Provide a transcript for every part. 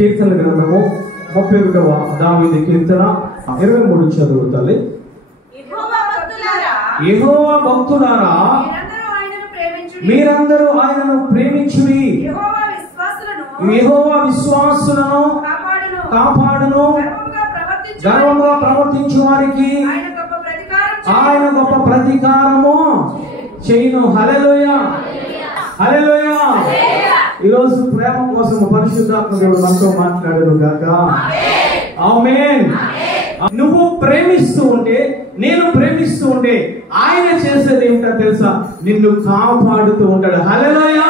కీర్తన గ్రంథము 31వ దావీదు కీర్తన 23 చదువుతాలి. యెహోవా భక్తులారా మీరందరూ ఆయనను ప్రేమించుడి. యెహోవా విశ్వాసులను కాపాడును. గర్వంగా ప్రవర్తించు వారికి ఆయన గొప్ప ప్రతీకారము చేయును. హల్లెలూయా, హల్లెలూయా. ఈరోజు ప్రేమ కోసం పరిశుద్ధాత్మ దేవుడు మనతో మాట్లాడారు గాక. ఆమేన్. నువ్వు ప్రేమిస్తూ ఉంటే, నేను ప్రేమిస్తూ ఉంటే ఆయన చేసేది ఏమిటో తెలుసా? నిన్ను కాపాడుతూ ఉంటాడు. హల్లెలూయా.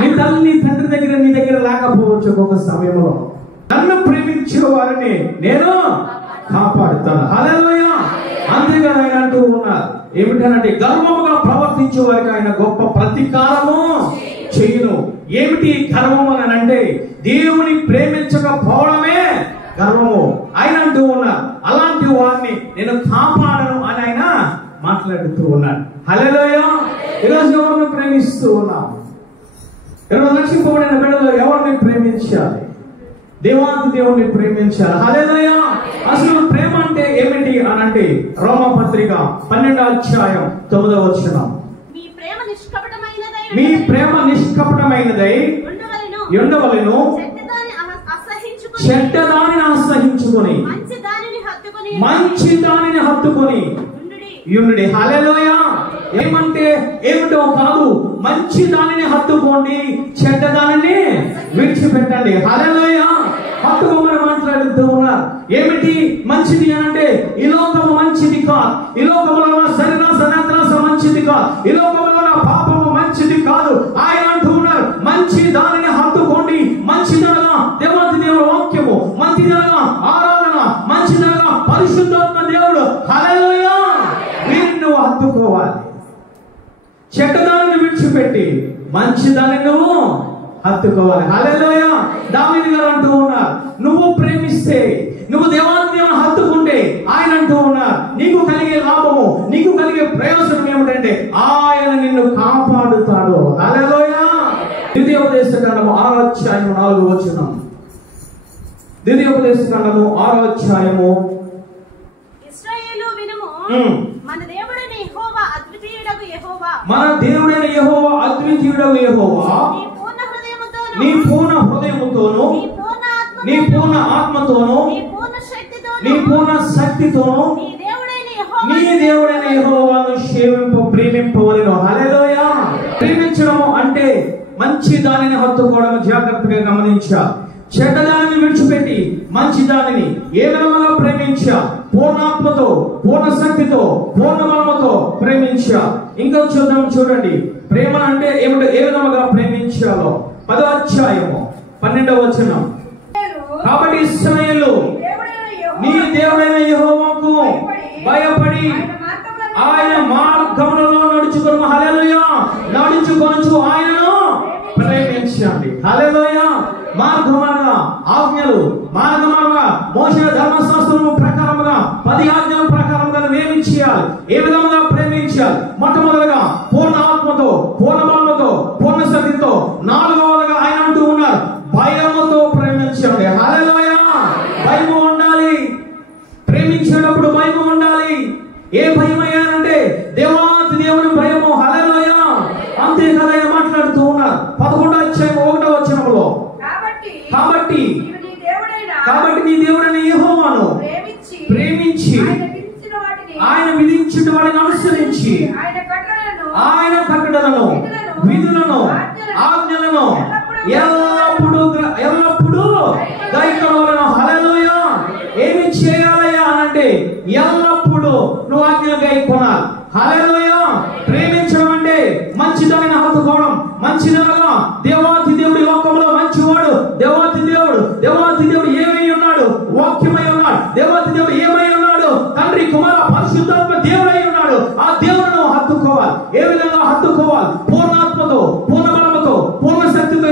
నీ తల్లి నీ తండ్రి దగ్గర నీ దగ్గర లేకపోవచ్చు ఒక్కొక్క సమయంలో. నన్ను ప్రేమించే వారిని నేను కాపాడుతాను. హల్లెలూయా. అంతేగాని ఆయన అంటూ ఉన్నారు ఏమిటనంటే, గర్వముగా ప్రవర్తించే వారికి ఆయన గొప్ప ప్రతీకారము చేయును. ఏమిటి గర్వము అని అంటే, దేవుని ప్రేమించకపోవడమే గర్వము. ఆయన అంటూ ఉన్నారు అలాంటి వారిని నేను కాపాడను అని ఆయన మాట్లాడుతూ ఉన్నాడు. హల్లెలూయా. ఈరోజు ఎవరిని ప్రేమిస్తూ ఉన్నాం? ఈరోజు రక్షింపబడిన బిడ్డలు ఎవరిని ప్రేమించాలి? దేవాది దేవుణ్ణి ప్రేమించాలి. హల్లెలూయా. అసలు ప్రేమ అంటే ఏమిటి అని అంటే, రోమపత్రిక 12వ అధ్యాయం 9వ వచనం, మీ ప్రేమ నిష్కపటమైనదై ఉండవలెను, చెడ్డదానిని అసహించుకొని మంచి దానిని హత్తుకొని యుండుడి. హల్లెలూయా. ఏమంటే ఏమిటో కాదు, మంచి దానిని హత్తుకోండి, చెడ్డ దానిని విడిచిపెట్టండి. హల్లెలూయా. హత్తుకోమని మాట్లాడుతూ ఉన్నారు. ఏమిటి మంచిది అని అంటే, ఈ లోకము మంచిది కాదు, ఈ లోకంలో ఉన్న శరీర సనాతన మంచిది కాదు, ఈ లోకంలో ఉన్న పాపము మంచిది కాదు. ఆయన అంటూ ఉన్నారు మంచి దానిని హత్తుకోండి. మంచిదనగా దేవాది దేవుడు వాక్యము, మంచిదనగా ఆరాధన, మంచిదనగా పరిశుద్ధాత్మ దేవుడు. హల్లెలూయా. వీరిని నువ్వు హత్తుకోవాలి. చెడ్డదానిని విడిచిపెట్టి మంచిదాన్ని నువ్వు హత్తుకోవాలి. హల్లెలూయా. దావీదు గారు అంటూ ఉన్నారు, నువ్వు ప్రేమిస్తే, నువ్వు దేవాన్ని దేవుని హత్తుకుంటే ఆయన అంటూ ఉన్నారు నీకు కలిగే లాభము, నీకు కలిగే ప్రయోజనం ఏమిటంటే ఆయన నిన్ను కాపాడుతాడు. హల్లెలూయా. ద్వితీయోపదేశ కాండము 6వ అధ్యాయం 4వ వచనం. ద్వితీయోపదేశ కాండము 6వ అధ్యాయము. ఇశ్రాయేలు వినుము, మన దేవుడైన యెహోవా అద్వితీయుడగు యెహోవా, మన దేవుడైన యెహోవా అద్వితీయుడగు యెహోవా, నీ పూర్ణ హృదయముతోను, నీ పూర్ణ ఆత్మతోను, నీ పూర్ణ శక్తితోను నీ దేవుడైన యెహోవాను ప్రేమింపవలెను. హల్లెలూయా. ప్రేమించడం అంటే మంచి దానిని హత్తుకోవడం జాగ్రత్తగా గమనించా. చెడ్డదానిని విడిచిపెట్టి మంచి దానిని ఏ విధంగా ప్రేమించా? పూర్ణాత్మతో, పూర్ణ శక్తితో, పూర్ణ బలముతో ప్రేమించా. ఇంకా చూద్దాం, చూడండి ప్రేమ అంటే ఏమిటో, ఏ విధంగా ప్రేమించాలో. 10వ అధ్యాయము 12వ వచనం. కాబట్టి ఇశ్రాయేలు నీ దేవుడైన యెహోవాకు భయపడి ఆయన మార్గములలో నడుచుకొను. హల్లెలూయా. నడుచుకొనుచు ఆయనను ప్రేమించండి. హల్లెలూయా. మార్గమనగా ఆజ్ఞలు, మార్గమనగా మోషే ధర్మశాస్త్రము ప్రకారముగా 10 ఆజ్ఞల ప్రకారముగా ఏమి చేయాలి, ఏ విధంగా ప్రేమించాలి? మొట్టమొదటిగా పూర్ణ ఆత్మతో, పూర్ణ బలముతో, పూర్ణ శక్తితో. 4వదిగా ఆయన అంటూ ఉన్నారు భయముతో ప్రేమించండి. హల్లెలూయా. భయము ఉండాలి. ప్రేమించేటప్పుడు భయము ఉండాలి. ఏ భయం అయ్యారంటే దేవాది దేవుని భయము. హల్లెలూయా. అంతే కదా మాట్లాడుతూ ఉన్నారు 11వ అధ్యాయం 1వ వచనంలో. కాబట్టి నీ దేవుడైన యెహోవాను ప్రేమించి ఆయన విధించిన వాటిని అనుసరించి ఆయన కట్టడలను, విధులను, ఆజ్ఞలను ఎల్లప్పుడూ గైకొనవలెను. హల్లెలూయా. ఏమి చేయాలయ్యా అనంటే ఎల్లప్పుడూ నువ్వు ఆజ్ఞలు గైకొనాలి. హల్లెలూయా. ప్రేమించడం అంటే మంచిదానిని హత్తుకోవడం. మంచిదనగా దేవాతి దేవుడి లోకంలో మంచివాడు దేవాతి దేవుడు ఏమై ఉన్నాడు? వాక్యమై ఉన్నాడు. దేవాతి దేవుడు ఏమై ఉన్నాడు? తండ్రి, కుమార, పరిశుద్ధాత్మ దేవుడై ఉన్నాడు. ఆ దేవుడును హత్తుకోవాలి. ఏ విధంగా హత్తుకోవాలి? పూర్ణాత్మతో, పూర్ణ బలముతో, పూర్ణ శక్తితో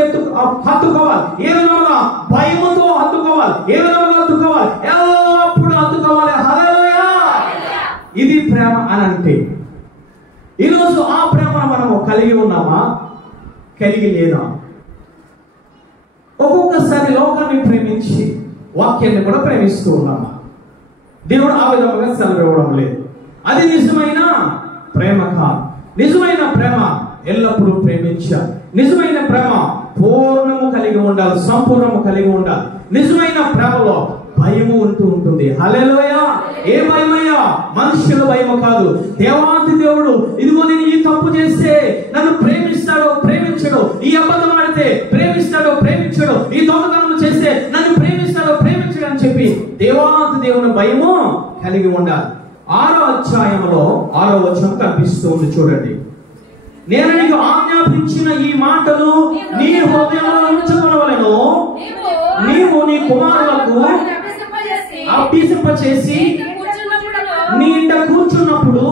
హత్తుకోవాలి. ఏ విధంగా? భయముతో హత్తుకోవాలి. ఏ విధంగా హత్తుకోవాలి? ఎల్లప్పుడూ హత్తుకోవాలి. హల్లెలూయా. ఇది ప్రేమ అని అంటే, ఈరోజు ఆ ప్రేమను మనము కలిగి ఉన్నామా? కలిగి లేదా? ఒక్కొక్కసారి లోకాన్ని ప్రేమించి వాక్యాన్ని కూడా ప్రేమిస్తూ ఉన్నామా? దేవుడు ఆ విధంగా సెలవు ఇవ్వడం లేదు. అది నిజమైన ప్రేమ కాదు. నిజమైన ప్రేమ ఎల్లప్పుడూ ప్రేమించాలి. నిజమైన ప్రేమ పూర్ణము కలిగి ఉండాలి, సంపూర్ణము కలిగి ఉండాలి. నిజమైన ప్రేమలో భయము ఉంటూ ఉంటుంది. హల్లెలూయా! ఏ భయమయ్యా? మనుషుల భయము కాదు. దేవాతి దేవుడు ఇదిగో నేను ఈ తప్పు చేస్తే నన్ను ప్రేమిస్తాడో ప్రేమించడో, ఈ అబద్ధం ఆడితే ప్రేమిస్తాడో ప్రేమించడో, ఈ దొంగతనం చేస్తే నన్ను ప్రేమిస్తాడో ప్రేమించడో అని చెప్పి దేవాతి దేవుని భయము కలిగి ఉండాలి. 6వ అధ్యాయంలో 6వ వచనం కనిపిస్తుంది, చూడండి. నేను నీకు ఆజ్ఞాపించిన ఈ మాటలు నీ హృదయంలో ఉంచుకొనవలెను. నీవు నీ కుమారులకు అభ్యసింపచేసి నీ ఇంట కూర్చున్నప్పుడు,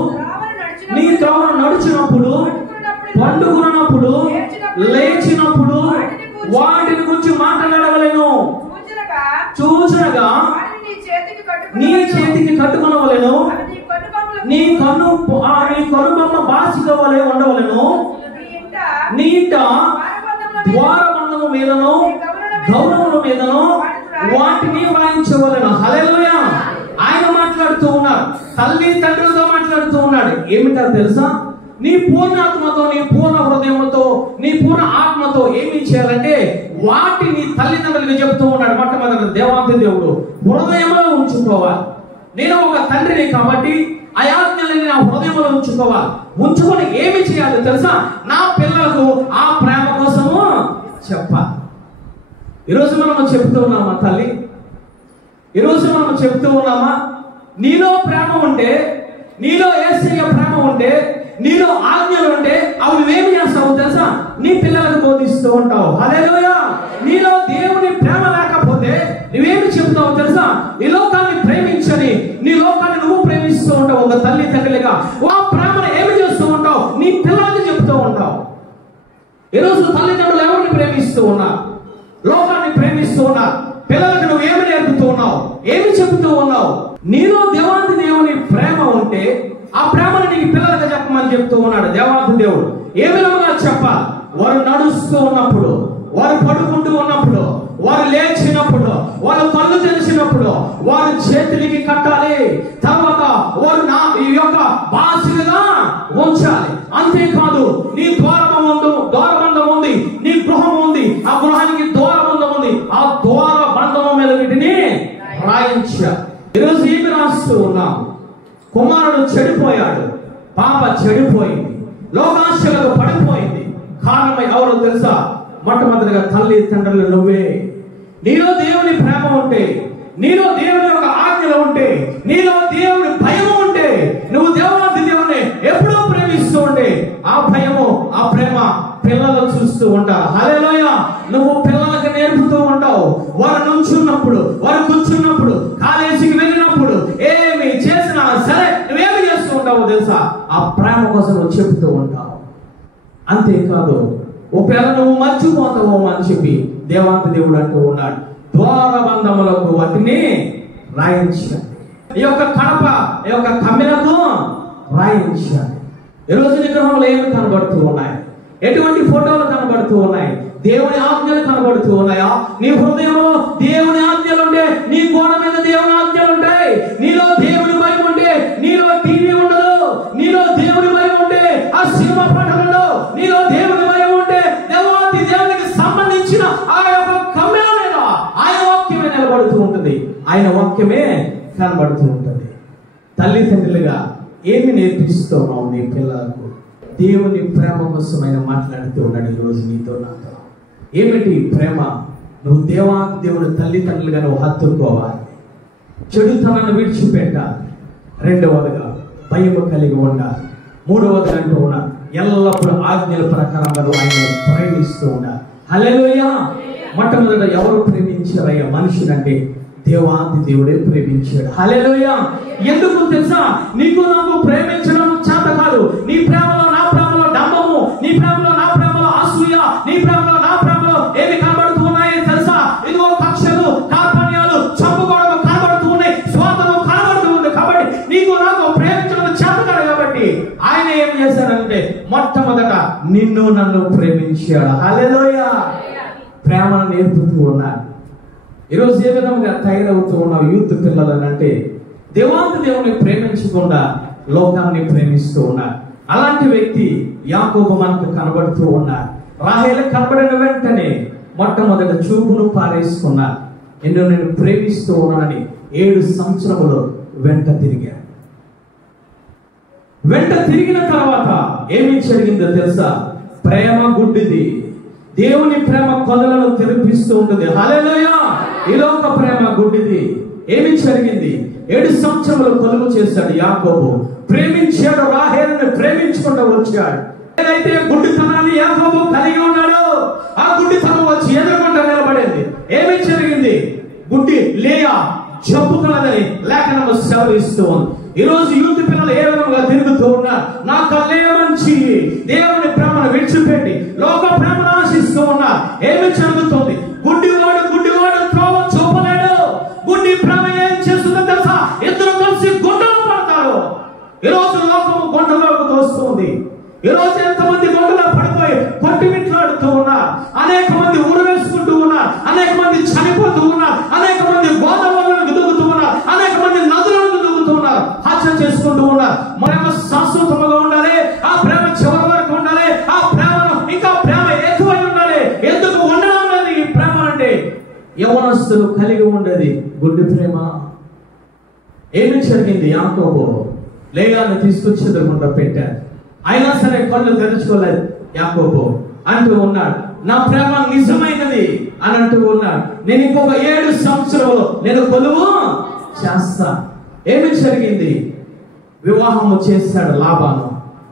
నీ త్రోవను నడుచున్నప్పుడు, పండుకున్నప్పుడు, లేచినప్పుడు వాటిని గురించి మాట్లాడవలెను. చూచనగా నీ చేతికి కట్టుకొనవలెను. నీ కనుబొమ్మ బాసిక వలె ఉండవలెను. నీ ఇంట ద్వారబంధము మీదను గౌరవముల మీదను వాటిని వాయించవలెను. హల్లెలూయా! ఆయన మాట్లాడుతూ ఉన్నారు, తల్లి తండ్రులతో మాట్లాడుతూ ఉన్నాడు. ఏమిటో తెలుసా? నీ పూర్ణాత్మతో, నీ పూర్ణ హృదయంతో, నీ పూర్ణ ఆత్మతో ఏమి చేయాలంటే వాటిని తల్లిదండ్రులకు చెబుతూ ఉన్నాడు. మొట్టమొదటి దేవాతి దేవుడు హృదయంలో ఉంచుకోవాలి. నేను ఒక తండ్రిని కాబట్టి ఆ ఆజ్ఞలని నా హృదయంలో ఉంచుకోవాలి. ఉంచుకొని ఏమి చేయాలి తెలుసా? నా పిల్లలకు ఆ ప్రేమ కోసము చెప్పాలి. ఈరోజు మనం చెప్తూ ఉన్నామా తల్లి? ఈరోజు మనం చెప్తూ ఉన్నామా? నీలో ప్రేమ ఉంటే, నీలో యేసయ్య ప్రేమ ఉంటే, నీలో ఆజ్ఞలు ఉంటే అవి నువ్వేమి చేస్తావు తెలుసా? నీ పిల్లలకు బోధిస్తూ ఉంటావు. హల్లెలూయా! నీలో దేవుని ప్రేమ లేకపోతే నువ్వేమి చెప్తావు తెలుసా? ఈ లోకాన్ని ప్రేమించని, నీ లోకాన్ని నువ్వు ప్రేమిస్తూ ఉంటావు. ఒక తల్లి తండ్రిగా ఆ ప్రేమను ఏమి చేస్తూ ఉంటావు? నీ పిల్లలకి చెప్తూ ఉంటావు. ఈరోజు తల్లిదండ్రులు ఎవరిని ప్రేమిస్తూ ఉన్నారు? లోకాన్ని ప్రేమిస్తూ ఉన్నారు. పిల్లలకు నువ్వు ఏమి నేర్పుతూ ఉన్నావు? ఏమి చెబుతూ ఉన్నావు? నీలో దేవాది దేవుని ప్రేమ ఉంటే ఆ ప్రేమను నీకు పిల్లలకు చెప్పమని చెప్తూ ఉన్నాడు దేవాది దేవుడు. ఏ విధంగా చెప్పాలి? వారు నడుస్తూ ఉన్నప్పుడు, వారు పడుకుంటూ ఉన్నప్పుడు, వారు లేచినప్పుడు, వారు కళ్ళు తెరిచినప్పుడు వారు చేతులకి కట్టాలి. తర్వాత వారు ఈ యొక్క బాసిగా ఉంచాలి. అంతేకాదు, నీ ద్వారబంధం ఉంది, నీ గృహం ఉంది, ఆ గృహానికి ద్వారబంధం ఉంది, ఆ ద్వారబంధం మీద వీటిని రాయించాలి. ఈరోజు ఏమి రాస్తూ ఉన్నాం? కుమారుడు చెడిపోయాడు, పాప చెడిపోయింది, లోకాశలకు పడిపోయింది. కారణం ఎవరో తెలుసా? మొట్టమొదటిగా తల్లి తండ్రులు నువ్వే. నీలో దేవుని ప్రేమ ఉంటే, నీలో దేవుని యొక్క ఆజ్ఞలు ఉంటే, నీలో దేవుని భయము ఉంటే, నువ్వు దేవాది దేవుని ఎప్పుడూ ప్రేమిస్తూ ఉంటే ఆ భయము, ఆ ప్రేమ పిల్లలు చూస్తూ ఉంటారు. హల్లెలూయా! నువ్వు పిల్లలకు నేర్పుతూ ఉంటావు. వారు నుంచున్నప్పుడు, వారు కూర్చున్నప్పుడు, కాలేజీకి వెళ్ళినప్పుడు, ఏమి చేసినా సరే నువ్వేమి చేస్తూ ఉంటావు తెలుసా? ఆ ప్రేమ కోసం నువ్వు చెబుతూ ఉంటావు. అంతేకాదు, ఒకవేళ నువ్వు మర్చిపోతావు అని చెప్పి దేవాంత దేవుడు అంటూ ఉన్నాడు, ద్వారబంధములకు వాటిని రాయించాలి. ఈ యొక్క కడప, ఈ యొక్క కమ్మెలకు రాయించాలి. ఈరోజు విగ్రహంలో ఏమి కనబడుతూ ఉన్నాయి? ఎటువంటి ఫోటోలు కనబడుతూ ఉన్నాయి? దేవుని ఆజ్ఞలు కనబడుతూ ఉన్నాయా? నీ హృదయంలో దేవుని ఆజ్ఞలు ఉంటే నీ గోడ మీద దేవుని ఆజ్ఞలు ఉంటాయి. నీలో దేవుని భయం ఉంటే నీలో టీవీ ఉండదు. నీలో దేవుని భయం ఉంటే ఆ సినిమా పాటలు ఉండవు. నీలో దేవుని భయం ఉంటే దేవాతి దేవునికి సంబంధించిన ఆ యొక్క కమ్మెల మీద ఆయన వాక్యమే నిలబడుతూ ఉంటుంది, ఆయన వాక్యమే కనబడుతూ ఉంటుంది. తల్లిదండ్రులుగా ఏమి నేర్పిస్తున్నావు నీ పిల్లలకు? దేవుని ప్రేమ కోసం ఆయన మాట్లాడుతూ ఉన్నాడు ఈరోజు నీతో నాతో. ఏమిటి ప్రేమ? నువ్వు దేవాది దేవుని తల్లిదండ్రులుగా నువ్వు హత్తుకోవాలి, చెడుతనాన్ని విడిచిపెట్టాలి. రెండవదిగా భయము కలిగి ఉండాలి. మూడవది అంటూ ఉన్నా ఎల్లప్పుడూ ఆజ్ఞల ప్రకారంగా నువ్వు ఆయన ప్రేమిస్తూ ఉండాలి. హల్లెలూయా! మొట్టమొదట ఎవరు ప్రేమించారయ్యా మనుషులంటే? దేవాది దేవుడే ప్రేమించాడు. హల్లెలూయా! ఎందుకు తెలుసా? నీకు నాకు ప్రేమించడం చేత కాదు. నీ ప్రేమలో నా ప్రేమలో డంబము, నీ ప్రేమలో నా ప్రేమలో అసూయ, నీ ప్రేమలో నా ప్రేమలో ఏమి కనబడుతూ ఉన్నాయి తెలుసా? ఇదిగో కక్షలు, కార్పణ్యాలు, చంపుకోవడం కనబడుతూ ఉన్నాయి, స్వార్థము కనబడుతూ ఉంది. కాబట్టి నీకు నాకు ప్రేమించడం చేత కాదు. కాబట్టి ఆయన ఏం చేశాడంటే మొట్టమొదట నిన్ను నన్ను ప్రేమించాడు. హల్లెలూయా! ప్రేమను నేర్పుతూ ఉన్నారు. ఈరోజు ఏ విధంగా తయారవుతూ ఉన్నావు యూత్ పిల్లలని అంటే దేవాంత దేవుని ప్రేమించకుండా లోకాన్ని ప్రేమిస్తూ ఉన్నారు. అలాంటి వ్యక్తి యాకోబు మనకు కనబడుతూ ఉన్నారు. రాహేలు కనబడిన వెంటనే మొట్టమొదటి చూపును పారేసుకున్నారు. నేను ప్రేమిస్తూ ఉన్నానని 7 సంవత్సరములు వెంట తిరిగారు. వెంట తిరిగిన తర్వాత ఏమి జరిగిందో తెలుసా? ప్రేమ గుడ్డిది, దేవుని ప్రేమ కొదలను తెరిపిస్తూ ఉంటుంది. హల్లెలూయా! ఈ లోక ప్రేమ గుడ్డిది. ఏమి జరిగింది? 7 సంవత్సరములు కొలువు చేశాడు యాకోబు. ప్రేమించాడు, రాహేలుని ప్రేమించుకుంటూ వచ్చాడు. ఏదైతే గుడ్డితనాన్ని యాకోబు కలిగి ఉన్నాడో ఆ గుడ్డితనం వచ్చి ఎదురుకుంటూ నిలబడింది. ఏమి జరిగింది? గుడ్డి లేయా జబ్బు కలదని లేఖనము సెలవిస్తూ ఉంది. ఈ రోజు యూత్ పిల్లలు ఏ విధంగా తిరుగుతూ ఉన్నారు? నా కళ్ళే మంచి దేవుని ప్రేమను విడిచిపెట్టి లోక ప్రేమను ఆశిస్తూ ఉన్నారు. ఏమి జరుగుతుంది? గుడ్డివాడు త్రోవ చూపలేడు. గుడ్డి ప్రేమ ఏం చేస్తుందో తెలుసా? ఇద్దరు కలిసి గుండెలు పడతారు. ఈ రోజు లోకము గుండెలోకి తోస్తుంది. ఈ రోజు ఎంతమంది గుండెలో పడిపోయి కొట్టిమిట్లాడుతూ ఉన్నారు. అనేక మంది ఊరు వేసుకుంటూ ఉన్నారు. అనేక మంది చనిపోతూ ఉన్నారు. అనేక మంది గోదావరిలోకి దూకుతూ ఉన్నారు. అనేక మంది నదులకు దూకుతూ ఉన్నారు. హత్య చేసుకుంటూ ఉన్నారు. ప్రేమ శాశ్వతముగా ఉండాలి. ఆ ప్రేమ చివరి వరకు ఉండాలి. ఆ ప్రేమను ఇంకా ప్రేమ ఎక్కువై ఉండాలి. ఎందుకు ఉండాలన్నది ఈ ప్రేమ అంటే యవ్వనస్తులు కలిగి ఉండేది గుడ్డి ప్రేమ. ఏమి జరిగింది? యాకోబు లేయాను తీసుకొచ్చి ఎదురుకుండా పెట్టాడు. అయినా సరే కళ్ళు తెరుచుకోలేదు యాకోబు. అంటూ ఉన్నాడు, నా ప్రేమ నిజమైనది అని అంటూ ఉన్నాడు. నేను ఇంకొక 7 సంవత్సరంలో నేను కొలువు చేస్తా. ఏమి జరిగింది? వివాహము చేశాడు లాబాను.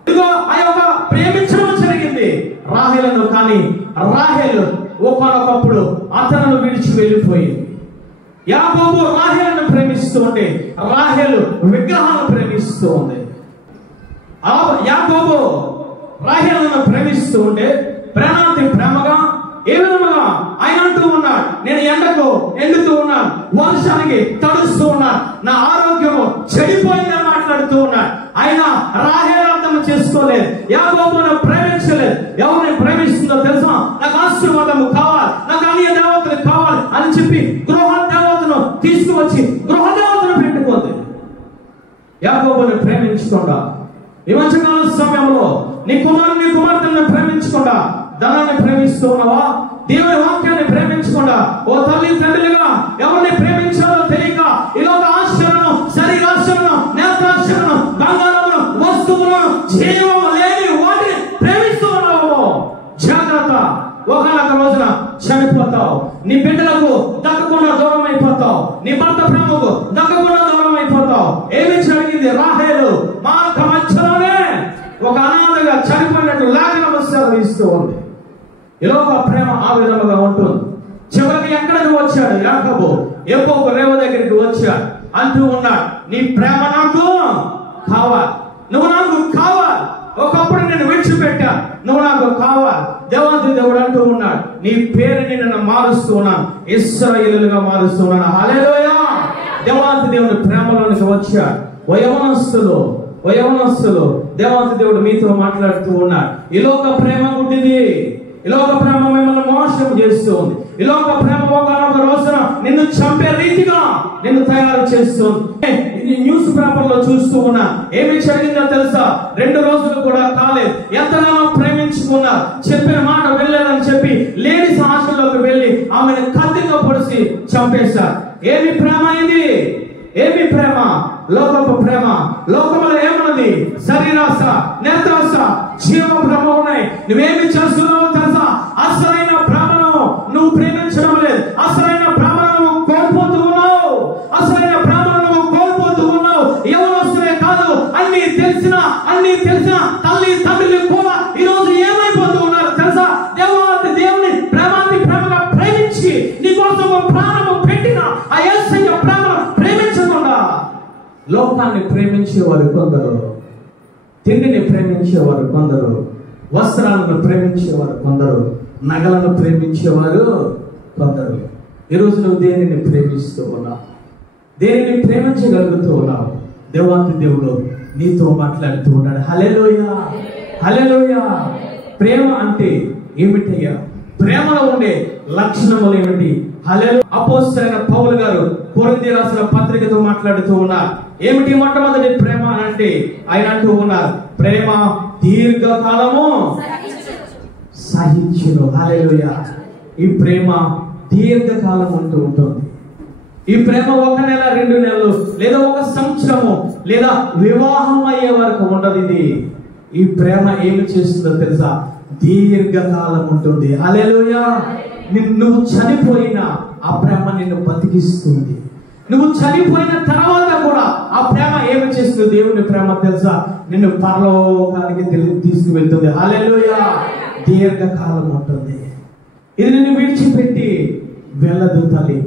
ఇదిగో ఆ యొక్క ప్రేమించడం జరిగింది రాహేలును. కానీ రాహేలు ఒక్కొక్కప్పుడు అతను విడిచి వెళ్ళిపోయింది. యాకోబు రాహేలును ప్రేమిస్తూ ఉంటే రాహేలు విగ్రహాలను ప్రేమిస్తూ ఉంది. యాకోబు రాహేలును ప్రేమిస్తూ ఉంటే ప్రేమాతి ప్రేమగా ఏ విధముగా ఆయన అంటూ ఉన్నాడు, నేను ఎండకు ఎండుతూ ఉన్నాను, వర్షానికి తడుస్తూ ఉన్నాను, నా ఆరోగ్యము చెడిపోయిందని మాట్లాడుతూ ఉన్నాడు. ఆయన రాహేలు అర్థం చేసుకోలేదు, యాకోబును ప్రేమించలేదు. ఎవరిని ప్రేమిస్తుందో తెలుసా? నాకు ఆశీర్వాదము కావాలి, నాకు అన్య దేవతలు కావాలి అని చెప్పి గృహ దేవతను తీసుకువచ్చి గృహ దేవతను పెట్టుకోండి. యాకోబును ప్రేమించకుండా ఈ మధ్యకాల సమయంలో నీ కుమార్తెను ప్రేమించకుండా ధనాన్ని ప్రేమిస్తూ ఉన్నావా? దేవుని వాక్యాన్ని ప్రేమించకుండా ఓ తల్లి తండ్రులుగా ఎవరిని ప్రేమించాలో తెలియక ఇలాగ ఆశలను, శరీరాశలను, నేత్రాశలను, బంగారమును, వస్తువులను, జీవము లేని వాటిని ప్రేమిస్తూ ఉన్నావు. జాగ్రత్త, ఒకనొక రోజున చనిపోతావు. నీ బిడ్డలకు దక్కకుండా దూరం అయిపోతావు. నీ భర్త ప్రేమకు దక్కకుండా దూరం అయిపోతావు. ఏమి జరిగింది? రాహేలు మార్గ మధ్యలోనే ఒక అనాథగా చనిపోయినట్టు లేఖనము సెలవిస్తూ ఉంది. ఇలాగ ప్రేమ ఆ విధముగా ఉంటుంది. చివరికి ఎక్కడికి వచ్చాడు యాకోబు? యాకోబు రేవ దగ్గరికి వచ్చాడు. అంటూ ఉన్నాడు, నీ ప్రేమ నాకు కావాలి, నువ్వు నాకు కావాలి. ఒకప్పుడు నేను విడిచిపెట్టా, నువ్వు నాకు కావాలి. దేవాది దేవుడు అంటూ ఉన్నాడు, నీ పేరుని నేను మారుస్తూ ఉన్నాను, ఇశ్రాయేలుగా మారుస్తూ ఉన్నాను. హల్లెలూయా! దేవాది దేవుని ప్రేమలోనికి వచ్చాడు. ఓ యవనస్తులు దేవాది దేవుడు మీతో మాట్లాడుతూ ఉన్నాడు. ఈ లోక ప్రేమ గుడ్డిది. ఈ లోక ప్రేమ మిమ్మల్ని మోసం చేస్తూ ఉంది. ఈ లోక ప్రేమ ఒకనొక రోజున నిన్ను చంపే రీతిగా నిన్ను తయారు చేస్తుంది. న్యూస్ పేపర్ లో చూస్తూ ఉన్నా, ఏమి జరిగిందో తెలుసా? 2 రోజులు కూడా కాలేదు, ఎంతగానో ప్రేమించుకున్నా, చెప్పిన మాట వెళ్ళలేదని చెప్పి లేడీస్ హాస్టల్లోకి వెళ్ళి ఆమెను కత్తితో పొడిచి చంపేశారు. ఏమి ప్రేమ ఇది? ఏమి ప్రేమ? లోకపు ప్రేమ. లోకములో ఏమున్నది? శరీరాశ, నేత్రాశ, జీవ ప్రేమ ఉన్నాయి. నువ్వేమి చేస్తున్నావో తెలుసా? అసలైన ప్రేమను నువ్వు ప్రేమించడం లేదు. అసలైన ప్రేమను నువ్వు కోల్పోతూ ఉన్నావు. అసలైన ప్రేమను నువ్వు కోల్పోతూ ఉన్నావు. ఎవరొస్తూనే కాదు, అన్ని తెలిసిన తల్లి తండ్రులు కూడా ఈ రోజు ఏమైపోతూ ఉన్నారు తెలుసా? దేవుని ప్రేమగా ప్రేమించి నీ కోసం ప్రాణము పెట్టిన ఆ యేసయ్య ప్రేమను ప్రేమించకుండా లోకాన్ని ప్రేమించేవారు కొందరు, తిండిని ప్రేమించేవారు కొందరు, వస్త్రాలను ప్రేమించేవారు కొందరు, నగలను ప్రేమించేవారు కొందరు. ఈరోజు నువ్వు దేనిని ప్రేమిస్తూ ఉన్నావు? దేనిని ప్రేమించగలుగుతూ ఉన్నావు? దేవాతి దేవుడు నీతో మాట్లాడుతూ ఉన్నాడు. హల్లెలూయా! హల్లెలూయా! ప్రేమ అంటే ఏమిటయ్యా? ప్రేమలో ఉండే లక్షణములు ఏమిటి? హల్లెలూయా. అపోస్తలుడైన పౌలు గారు కొరింథీ రాసిన పత్రికతో మాట్లాడుతూ ఉన్నారు. ఏమిటి మొట్టమొదటి ప్రేమ అంటే ఆయన అంటూ ఉన్నారు, ప్రేమ దీర్ఘకాలము సహించును. హల్లెలూయా. ఈ ప్రేమ దీర్ఘకాలం ఉంటూ ఉంటుంది. ఈ ప్రేమ 1 నెల 2 నెలలు లేదా 1 సంవత్సరము లేదా వివాహం అయ్యే వరకు ఉండదు. ఈ ప్రేమ ఏమి చేస్తుందో తెలుసా? దీర్ఘకాలం ఉంటుంది. హల్లెలూయా. నువ్వు చనిపోయినా ఆ ప్రేమ నిన్ను బతికిస్తుంది. నువ్వు చనిపోయిన తర్వాత కూడా ఆ ప్రేమ ఏమి చేస్తుంది? దేవుని ప్రేమ తెలుసా? నిన్ను పరలోకానికి తీసుకువెళ్తుంది. హల్లెలూయా. దీర్ఘకాలం ఉంటుంది. ఇది నిన్ను విడిచిపెట్టి వెళ్ళదు తల్లి.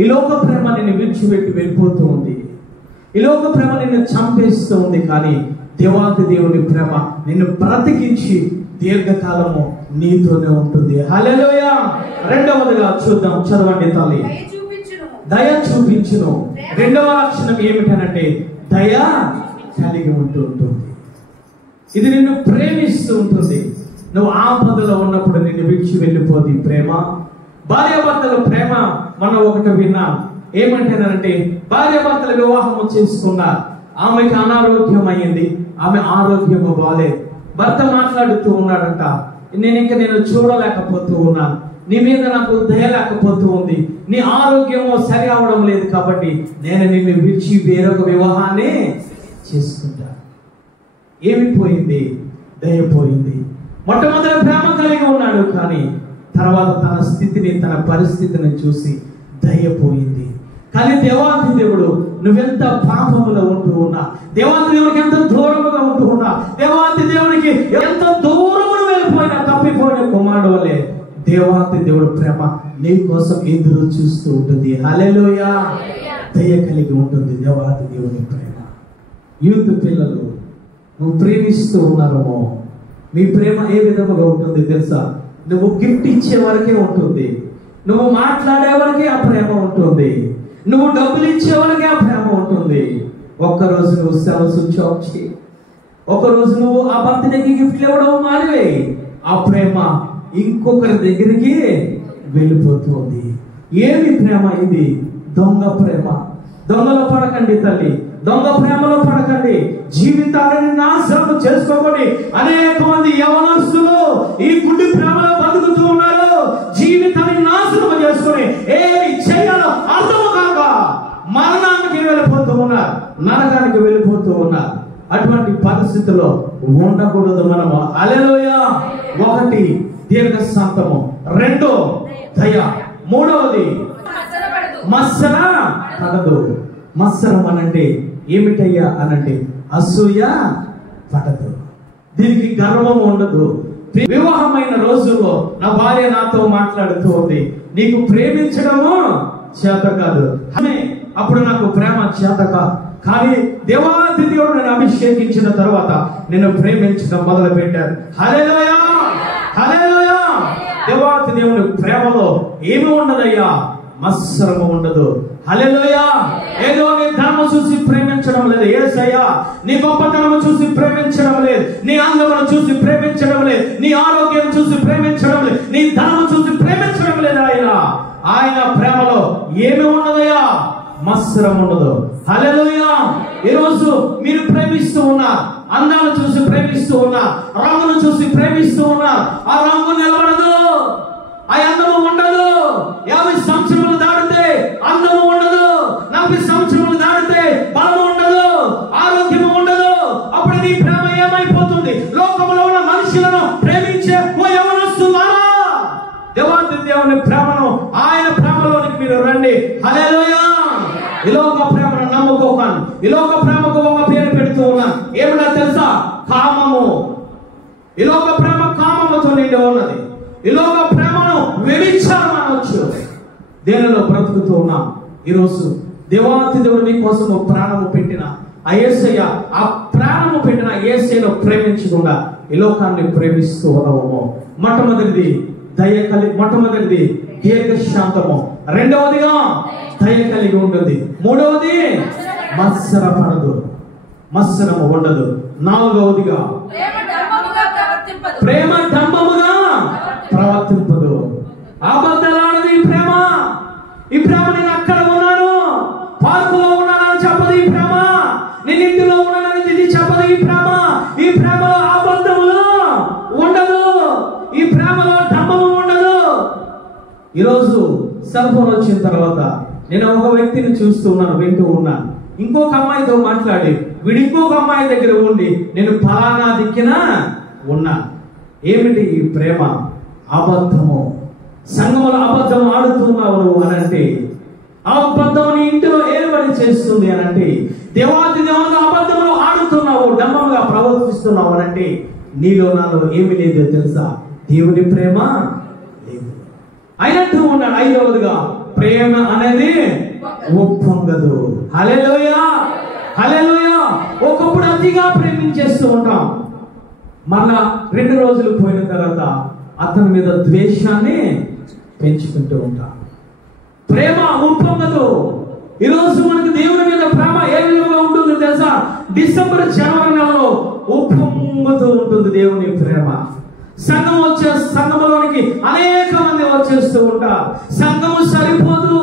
ఈ లోక ప్రేమ నిన్ను విడిచిపెట్టి వెళ్ళిపోతూ ఉంది. ఈ లోక ప్రేమ నిన్ను చంపేస్తూ ఉంది. కానీ దేవాది దేవుని ప్రేమ నిన్ను బ్రతికించి దీర్ఘకాలము నీతోనే ఉంటుంది. హల్లెలూయా. రెండవదిగా చూద్దాం, చదవండి తల్లి. దయ చూపించును. రెండవ లక్షణం ఏమిటనంటే దయ కలిగి ఉంటూ ఉంటుంది. ఇది నిన్ను ప్రేమిస్తూ ఉంటుంది. నువ్వు ఆపదలో ఉన్నప్పుడు నిన్ను విడిచి వెళ్ళిపోదు ప్రేమ. భార్యాభర్తల ప్రేమ మనం ఒకటి విన్నాం. ఏమంటేనంటే భార్యాభర్తల వివాహం చేసుకున్నారు. ఆమెకి అనారోగ్యం అయ్యింది. ఆమె ఆరోగ్యము బాలేదు. భర్త మాట్లాడుతూ ఉన్నాడంట, నేను చూడలేకపోతూ ఉన్నాను, నీ మీద నాకు దయ లేకపోతూ ఉంది, నీ ఆరోగ్యము సరి అవడం లేదు, కాబట్టి నేను నిన్ను విడిచి వేరొక వివాహాన్ని చేసుకుంటాను. ఏమి పోయింది? దయ పోయింది. మొట్టమొదటి ప్రేమ కలిగి ఉన్నాడు, కానీ తర్వాత తన స్థితిని తన పరిస్థితిని చూసి దయ పోయింది. కానీ దేవాది దేవుడు నువ్వెంత పాపములో ఉంటూ ఉన్నా, దేవాది దేవునికి ఎంత దూరముగా ఉంటూ ఉన్నా, దేవాది దేవునికి ఎంత దూరమును వెళ్ళిపోయినా తప్పిపోయిన కుమారుడు వలె దేవాది దేవుడు ప్రేమ నీ కోసం ఎదురు చూస్తూ ఉంటుంది. హల్లెలూయా. దయ కలిగి ఉంటుంది దేవాది దేవుని ప్రేమ. యూత్ పిల్లలు నువ్వు ప్రేమిస్తూ ఉన్నారేమో, మీ ప్రేమ ఏ విధముగా ఉంటుంది తెలుసా? నువ్వు గిఫ్ట్ ఇచ్చే వరకే ఉంటుంది, నువ్వు మాట్లాడే వరకే ఆ ప్రేమ ఉంటుంది, నువ్వు డబ్బులు ఇచ్చే వరకే ఆ ప్రేమ ఉంటుంది. ఒక్కరోజు నువ్వు సెలవు స్విచ్ ఆఫ్ చేయి, ఒకరోజు నువ్వు ఆ బర్త్డేకి గిఫ్ట్లు ఇవ్వడం మానివేయి, ఆ ప్రేమ ఇంకొకరి దగ్గరికి వెళ్ళిపోతుంది. ఏమి ప్రేమ ఇది? దొంగ ప్రేమ. దొంగలో పడకండి తల్లి, దొంగ ప్రేమలో పడకండి. జీవితాలను నాశనం చేసుకోకండి. అనేక మంది యవనస్తులు ఈ గుడ్డి ప్రేమలో బతుకుతూ ఉన్నారు. జీవితాన్ని నాశనం చేసుకుని ఏమి చేయాలో అర్థం కాక మరణానికి వెళ్ళిపోతూ ఉన్నారు, నరకానికి వెళ్ళిపోతూ ఉన్నారు. అటువంటి పరిస్థితుల్లో ఉండకూడదు మనము. హల్లెలూయా. 1 దీర్ఘశాంతము, 2 దయ, 3వది మత్సర పడదు. మత్సరం అనంటే ఏమిటయ్యా అనంటే అసూయ పడదు. దీనికి గర్వం ఉండదు. వివాహమైన రోజుల్లో నా భార్య నాతో మాట్లాడుతూ ఉంది, నీకు ప్రేమించడము చేత కాదు, అప్పుడు నాకు ప్రేమ చేత కాదు, కానీ దేవాది దేవుడు నన్ను అభిషేకించిన తర్వాత నేను ప్రేమించడం మొదలు పెట్టాను. హల్లెలూయా. హల్లెలూయా. దేవాది దేవుని ప్రేమలో ఏమి ఉండదయ్యా? మత్సరము ఉండదు. హల్లెలూయా. ఏదో నీ ధనము చూసి ప్రేమించడం లేదు యేసయ్యా, నీ గొప్పతనము చూసి ప్రేమించడం లేదు, నీ అందమును చూసి ప్రేమించడం లేదు, నీ ఆరోగ్యం చూసి ప్రేమించడం లేదు, నీ ధనము చూసి ప్రేమించడం లేదు. ఆయన ప్రేమలో ఏమి ఉండదయ్యా? మత్సరం ఉండదు. హల్లెలూయా. ఈరోజు మీరు ప్రేమిస్తూ ఉన్నారు, అందాలు చూసి ప్రేమిస్తూ ఉన్నారు, రంగును చూసి ప్రేమిస్తూ ఉన్నారు. ఆ రంగు నిలబడదు, ఆ అందము ఉండదు. 50 సంవత్సరములు దాటితే అందము ఉండదు, 40 సంవత్సరములు దాటితే బలము ఉండదు, ఆరోగ్యము ఉండదు. అప్పుడు నీ ప్రేమ ఏమైపోతుంది? లోకంలో ఉన్న మనుషులను ప్రేమించే ఓ యవనస్తులారా, దేవాది దేవుని ప్రేమను, ఆయన ప్రేమలోనికి మీరు రండి. హల్లెలూయా. ఈ లోక ప్రేమను నమ్ముకోకండి. ఈ లోక ప్రేమకు ఒక పేరు పెడుతూ ఉన్నాను, ఏమిటో తెలుసా? కామము. ఈ లోక ప్రేమ కామముతో నిండి ఉన్నది. ఈ లోక ప్రేమను వ్యభిచారం అనవచ్చు. దేనిలో బ్రతుకుతూ ఉన్నాం? ఈరోజు దేవాతి దేవుడు నీ కోసం ప్రాణము పెట్టిన ఆ యేసయ్య, ఆ ప్రాణము పెట్టిన యేసయ్యను ప్రేమించకుండా ఈ లోకాన్ని ప్రేమిస్తూ ఉన్నాము. మొట్టమొదటిది దయ కలిగి, మొట్టమొదటిది దీర్ఘశాంతము, 2వదిగా దయ కలిగి ఉంటుంది, 3వది మత్సరపడదు, మత్సరము ఉండదు, 4వదిగా ప్రేమ డంబముగా ప్రవర్తింపదు. అనేది ఇది చెప్పదు. ఈ ప్రేమలో అబద్ధములు ఉండదు, ఈ ప్రేమలో ధర్మము ఉండదు. ఈరోజు సెల్ ఫోన్ వచ్చిన తర్వాత నేను ఒక వ్యక్తిని చూస్తూ ఉన్నాను, వింటూ ఉన్నాను. ఇంకొక అమ్మాయితో మాట్లాడి వీడు ఇంకొక అమ్మాయి దగ్గర ఉండి నేను ఫలానా దిక్కిన ఉన్నా. ఏమిటి ఈ ప్రేమ? అబద్ధము. సంఘములో అబద్ధం ఆడుతున్నావు నువ్వు అనంటే, అబద్ధం నీ ఇంటిలో ఏర్పడి చేస్తుంది అనంటే, దేవాది దేవునిగా అబద్ధంలో ఆడుతున్నావు, డంబంగా ప్రవర్తిస్తున్నావు అనంటే నీలో నాలో ఏమి లేదో తెలుసా? దేవుని ప్రేమ లేదు. అయినట్టు ఉన్నాడు. ఐదవదిగా ప్రేమ అనేది ఒప్పొంగదు. హల్లెలూయా, హల్లెలూయా. ఒకప్పుడు అతిగా ప్రేమించేస్తూ ఉంటాం, మళ్ళా 2 రోజులు పోయిన తర్వాత అతని మీద ద్వేషాన్ని పెంచుకుంటూ ఉంటాం. ప్రేమ ఉప్పొంగదు. ఈరోజు మనకు దేవుని మీద ప్రేమ ఏ విధంగా ఉంటుంది తెలుసా? డిసెంబర్ జనవరి నెలలో ఉప్పొంగుతూ ఉంటుంది దేవుని ప్రేమ. సంఘంలోనికి అనేక మంది వచ్చేస్తూ ఉంటారు. సంఘము సరిపోదు.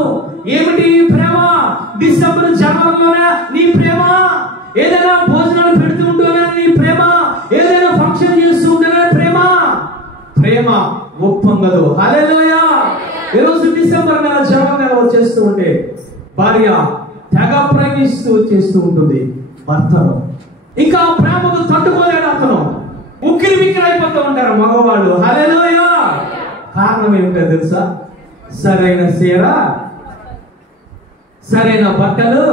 ఏమిటి ఈ ప్రేమ? డిసెంబర్ జనవరిలోనే నీ ప్రేమ, ఏదైనా భోజనాలు పెడుతూ ఉంటేనే నీ ప్రేమ, ఏదైనా ఫంక్షన్ చేస్తూ ఉంటేనే ప్రేమ. ప్రేమ ఒప్పొంగదు. హల్లెలూయా. ఈరోజు డిసెంబర్ నెల, జనవరి నెల వచ్చేస్తూ ఉంటే భార్య తెగ ప్రేమిస్తూ చేస్తూ ఉంటుంది భర్తను. ఇంకా ప్రేమకు తట్టుకోలేడు అతను. ఉక్కిరి బిక్కిరి అయిపోతూ ఉంటారు మగవాళ్ళు. హల్లెలూయా. కారణం ఏమిటో తెలుసా? సరైన చీర, సరైన బట్టలు,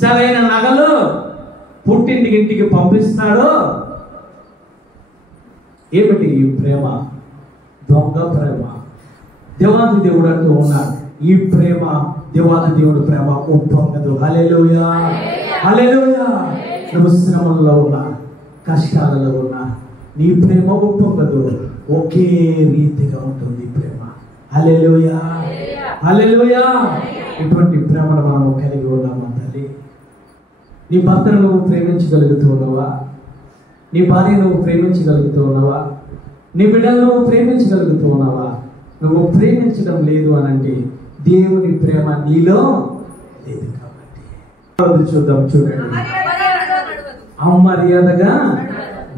సరైన నగలు పుట్టింటికి పంపిస్తాడు. ఏమిటి ఈ ప్రేమ? దొంగ ప్రేమ. దేవాది దేవుడు అంటూ ఉన్నాడు, ఈ ప్రేమ, దేవాది దేవుడు ప్రేమ ఉప్పొంగదు. హల్లెలూయా, హల్లెలూయా. నువ్వు శ్రమల్లో ఉన్నా, కష్టాలలో ఉన్నా, నీ ప్రేమ ఉప్పొంగదు. ఒకే రీతిగా ఉంటుంది ప్రేమ. హల్లెలూయా, హల్లెలూయా. ఇటువంటి ప్రేమను మనం కలిగి ఉన్నామా తల్లి? నీ భర్తను నువ్వు ప్రేమించగలుగుతూ ఉన్నావా? నీ భార్య నువ్వు ప్రేమించగలుగుతూ ఉన్నావా? నీ బిడ్డలు నువ్వు ప్రేమించగలుగుతూ ఉన్నావా? నువ్వు ప్రేమించడం లేదు అనంటే దేవుని ప్రేమ నీలో లేదు కాబట్టి. చూద్దాం, చూడండి. అమర్యాదగా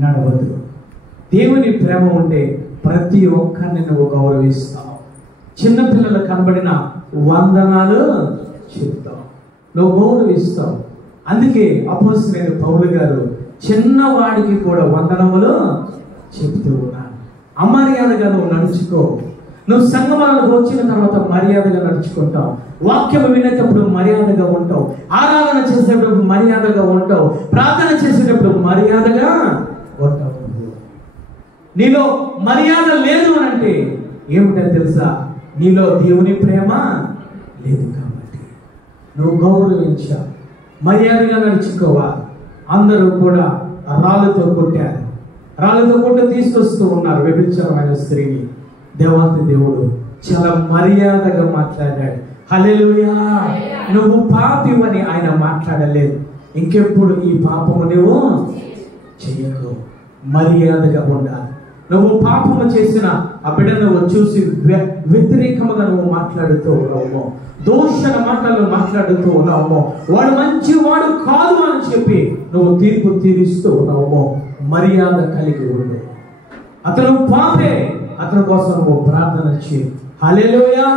నడవదు. దేవుని ప్రేమ ఉంటే ప్రతి ఒక్కరిని నువ్వు గౌరవిస్తావు. చిన్నపిల్లలు కనబడిన వందనాలు చెప్తావు, నువ్వు గౌరవిస్తావు. అందుకే అపోస్తలుడైన పౌలు గారు చిన్నవాడికి కూడా వందనములు చెప్తూ ఉన్నాను. అమర్యాదగా నువ్వు నడుచుకో. నువ్వు సంగమాలకు వచ్చిన తర్వాత మర్యాదగా నడుచుకుంటావు. వాక్యం వినేటప్పుడు మర్యాదగా ఉంటావు. ఆరాధన చేసేటప్పుడు మర్యాదగా ఉంటావు. ప్రార్థన చేసేటప్పుడు మర్యాదగా ఉంటావు. నీలో మర్యాద లేదు అని అంటే ఏమిటో తెలుసా? నీలో దేవుని ప్రేమ లేదు కాబట్టి. నువ్వు గౌరవించా, మర్యాదగా నడుచుకోవాలి. అందరూ కూడా రాళ్ళతో కొట్టారు, రాళ్ళతో కొట్టి తీసుకొస్తూ ఉన్నారు వ్యభిచారమైన స్త్రీని. దేవాతి దేవుడు చాలా మర్యాదగా మాట్లాడాడు. హల్లెలూయా. నువ్వు పాపివని ఆయన మాట్లాడలేదు. ఇంకెప్పుడు ఈ పాపము నువ్వు చేయకు, మర్యాదగా ఉండాలి. నువ్వు పాపము చేసిన ఆ బిడ్డ నువ్వు చూసి వ్యతిరేకముగా నువ్వు మాట్లాడుతూ ఉన్నావు, దోషణ మాటలు మాట్లాడుతూ ఉన్నావు, వాడు మంచివాడు కాదు అని చెప్పి నువ్వు తీర్పు తీరుస్తూ ఉన్నావు. మర్యాద కలిగి ఉండు. అతను పాపే, అతని కోసం నువ్వు ప్రార్థన చేయి. హల్లెలూయా.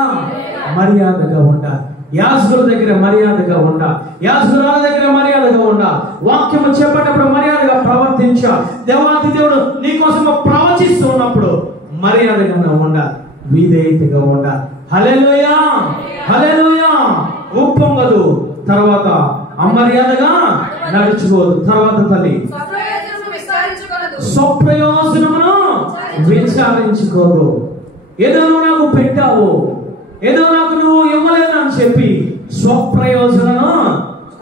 మర్యాదగా ఉండాలి. యాజకుల దగ్గర మర్యాదగా ఉండాలి, యాజకురాల దగ్గర మర్యాదగా ఉండాలి. వాక్యము చెప్పేటప్పుడు మర్యాదగా ప్రవర్తించా. దేవాది దేవుడు నీ కోసం ప్రవచిస్తూ ఉన్నప్పుడు మర్యాదగా ఉండాలి, విధేయతగా ఉండాలి. హల్లెలూయా, హల్లెలూయా. ఉప్పొంగదు. తర్వాత అమర్యాదగా నడుచుకోదు. తర్వాత తల్లి స్వప్రయోజనమును విచారించుకోదు. ఏదో నువ్వు నాకు పెట్టావు, ఏదో నాకు నువ్వు ఇవ్వలేదు అని చెప్పి స్వప్రయోజనను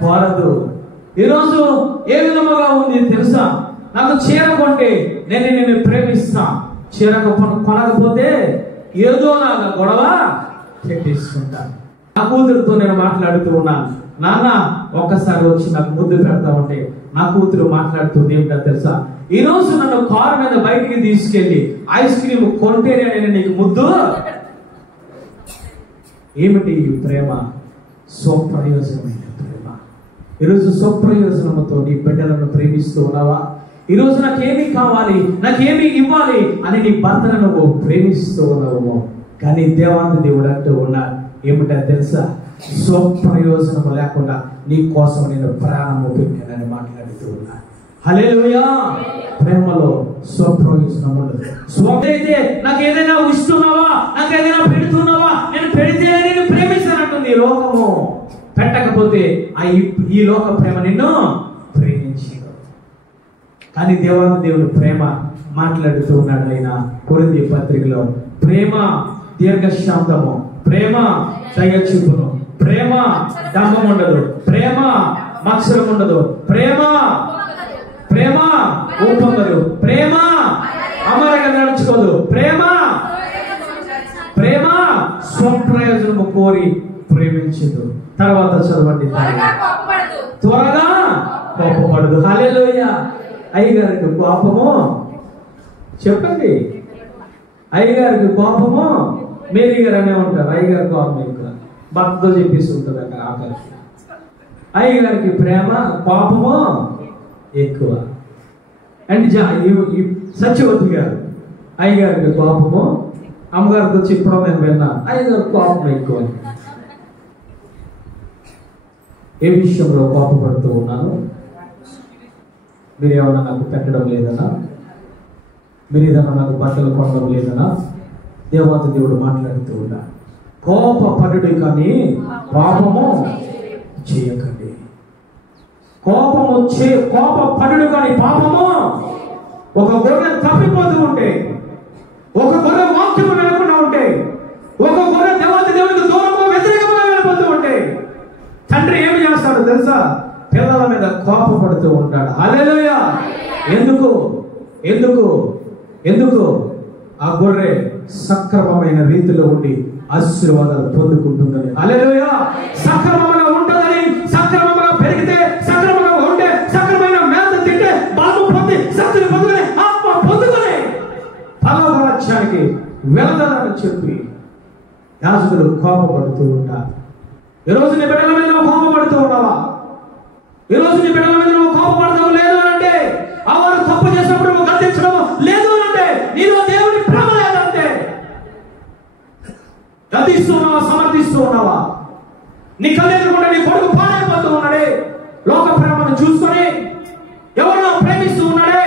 కోరదు. ఈరోజు ఏ విధముగా ఉంది తెలుసా? నాకు చీర కొంటే నేను నిన్ను ప్రేమిస్తా, చీర కొనకపోతే ఏదో నాకు గొడవ పెట్టిస్తుంటాను. నా కూతురుతో నేను మాట్లాడుతూ ఉన్నాను, నాన్న ఒక్కసారి వచ్చి నాకు ముద్దు పెడతా ఉంటే నా కూతురు మాట్లాడుతుంది ఏమిటో తెలుసా? ఈ రోజు నన్ను కారు మీద బయటికి తీసుకెళ్లి ఐస్ క్రీమ్ కొంటేనే నేను నీకు ముద్దు. ఏమిటి ఈ ప్రేమ? స్వప్రయోజనమైన ప్రేమ. ఈరోజు స్వప్రయోజనముతో నీ బిడ్డ ప్రేమిస్తూ ఉన్నావా? ఈరోజు నాకేమి కావాలి, నాకేమి ఇవ్వాలి అని నీ భర్తను నువ్వు ప్రేమిస్తూ ఉన్నావు. కానీ దేవాంత దేవుడు అంటూ ఉన్నా ఏమిటో తెలుసా? స్వప్రయోజనం లేకుండా నీ కోసం నేను ప్రాణము పెట్టానని మాట్లాడుతూ ఉన్నా. హల్లెలూయా. ప్రేమలో స్వప్రయోజనం ఉండదు. స్వప్రైతే నాకు ఏదైనా ఇస్తున్నావా, నాకు ఏదైనా పెడుతున్నావా, నేను పెడితే నేను ప్రేమిస్తానంటుంది ఈ లోకము. పెట్టకపోతే ఈ లోక ప్రేమ నిన్ను ప్రేమించదు. కానీ దేవాది దేవుడు ప్రేమ మాట్లాడుతూ ఉన్నాడు. ఆయన కొరింథీ పత్రికలో ప్రేమ దీర్ఘశాంతము, ప్రేమ దయచూపును, ప్రేమ దంభం ఉండదు, ప్రేమ మత్సరం ఉండదు, ప్రేమ ఊపొంగదు, ప్రేమ అమరగా నడుచుకోదు, ప్రేమ స్వప్రయోజనము కోరి ప్రేమించదు. తర్వాత చదవండి, త్వరగా కోపపడదు. హల్లెలూయా. అయ్యగారికి కోపము, చెప్పండి, అయ్యగారికి కోపము, మేరీ గారు అనే ఉంటారు. అయ్యగారి కోపం ఎక్కువ, భర్తతో చెప్పేసి ఉంటుంది అక్కడ ఆఖరికి. అయ్యగారికి ప్రేమ కోపము ఎక్కువ. అండ్ సత్యవతి గారు అయ్యగారికి కోపము, అమ్మగారితో చెప్పడం నేను విన్నా, అయ్యగారికి కోపం ఎక్కువ. ఏ విషయంలో కోపపడుతూ ఉన్నాను? మీరు ఏమన్నా నాకు పెట్టడం లేదనా? మీరు ఏదన్నా నాకు బట్టలు కొనడం లేదనా? దేవత దేవుడు మాట్లాడుతూ ఉన్నా, కోపపడుడు కానీ పాపము చేయకండి. కోపపడుడు కానీ పాపము. ఒక గొర్రె తప్పిపోతూ ఉంటే, ఒక గొర్రె వాక్యము వినకుండా ఉంటే, ఒక గొర్రె దేవత దేవుడికి దూరంగా వ్యతిరేకంగా వెళ్ళిపోతూ ఉంటే తండ్రి ఏమి చేస్తాడు తెలుసా? పిల్లల మీద కోపపడుతూ ఉంటాడు. హల్లెలూయా. ఎందుకు ఆ గొర్రె సక్రమమైన రీతిలో ఉండి ఆశీర్వాదాలు పొందుకుంటుందని. హల్లెలూయా. సక్రమంగా ఉంటుందని, సక్రమంగా పెరిగితే, సక్రమంగా ఉంటే, సక్రమైన మేత తింటే బలము పొంది శక్తిని పొందుకుని ఆత్మ పొందుకుని పరలోకానికి వెళతానని చెప్పి యాజకులు కోపపడుతూ ఉంటారు. ఈరోజు నీ బిడ్డల మీద నువ్వు కోపపడుతూ ఉన్నావా? ఈరోజు నీ బిడ్డల మీద నువ్వు కోపపడతావు లేదు అంటే, వారు తప్పు చేసినప్పుడు నువ్వు గద్దించడం లేదు అంటే నీలో దేవుని ప్రేమ లేదంటే, గద్దిస్తూ ఉన్నావా, సమర్థిస్తూ ఉన్నావా? నీ కళ్ళెదురుకుండా నీ కొడుకు పాడైపోతూ ఉన్నాడే, లోక ప్రేమను చూసుకొని ఎవరినో ప్రేమిస్తూ ఉన్నాడే,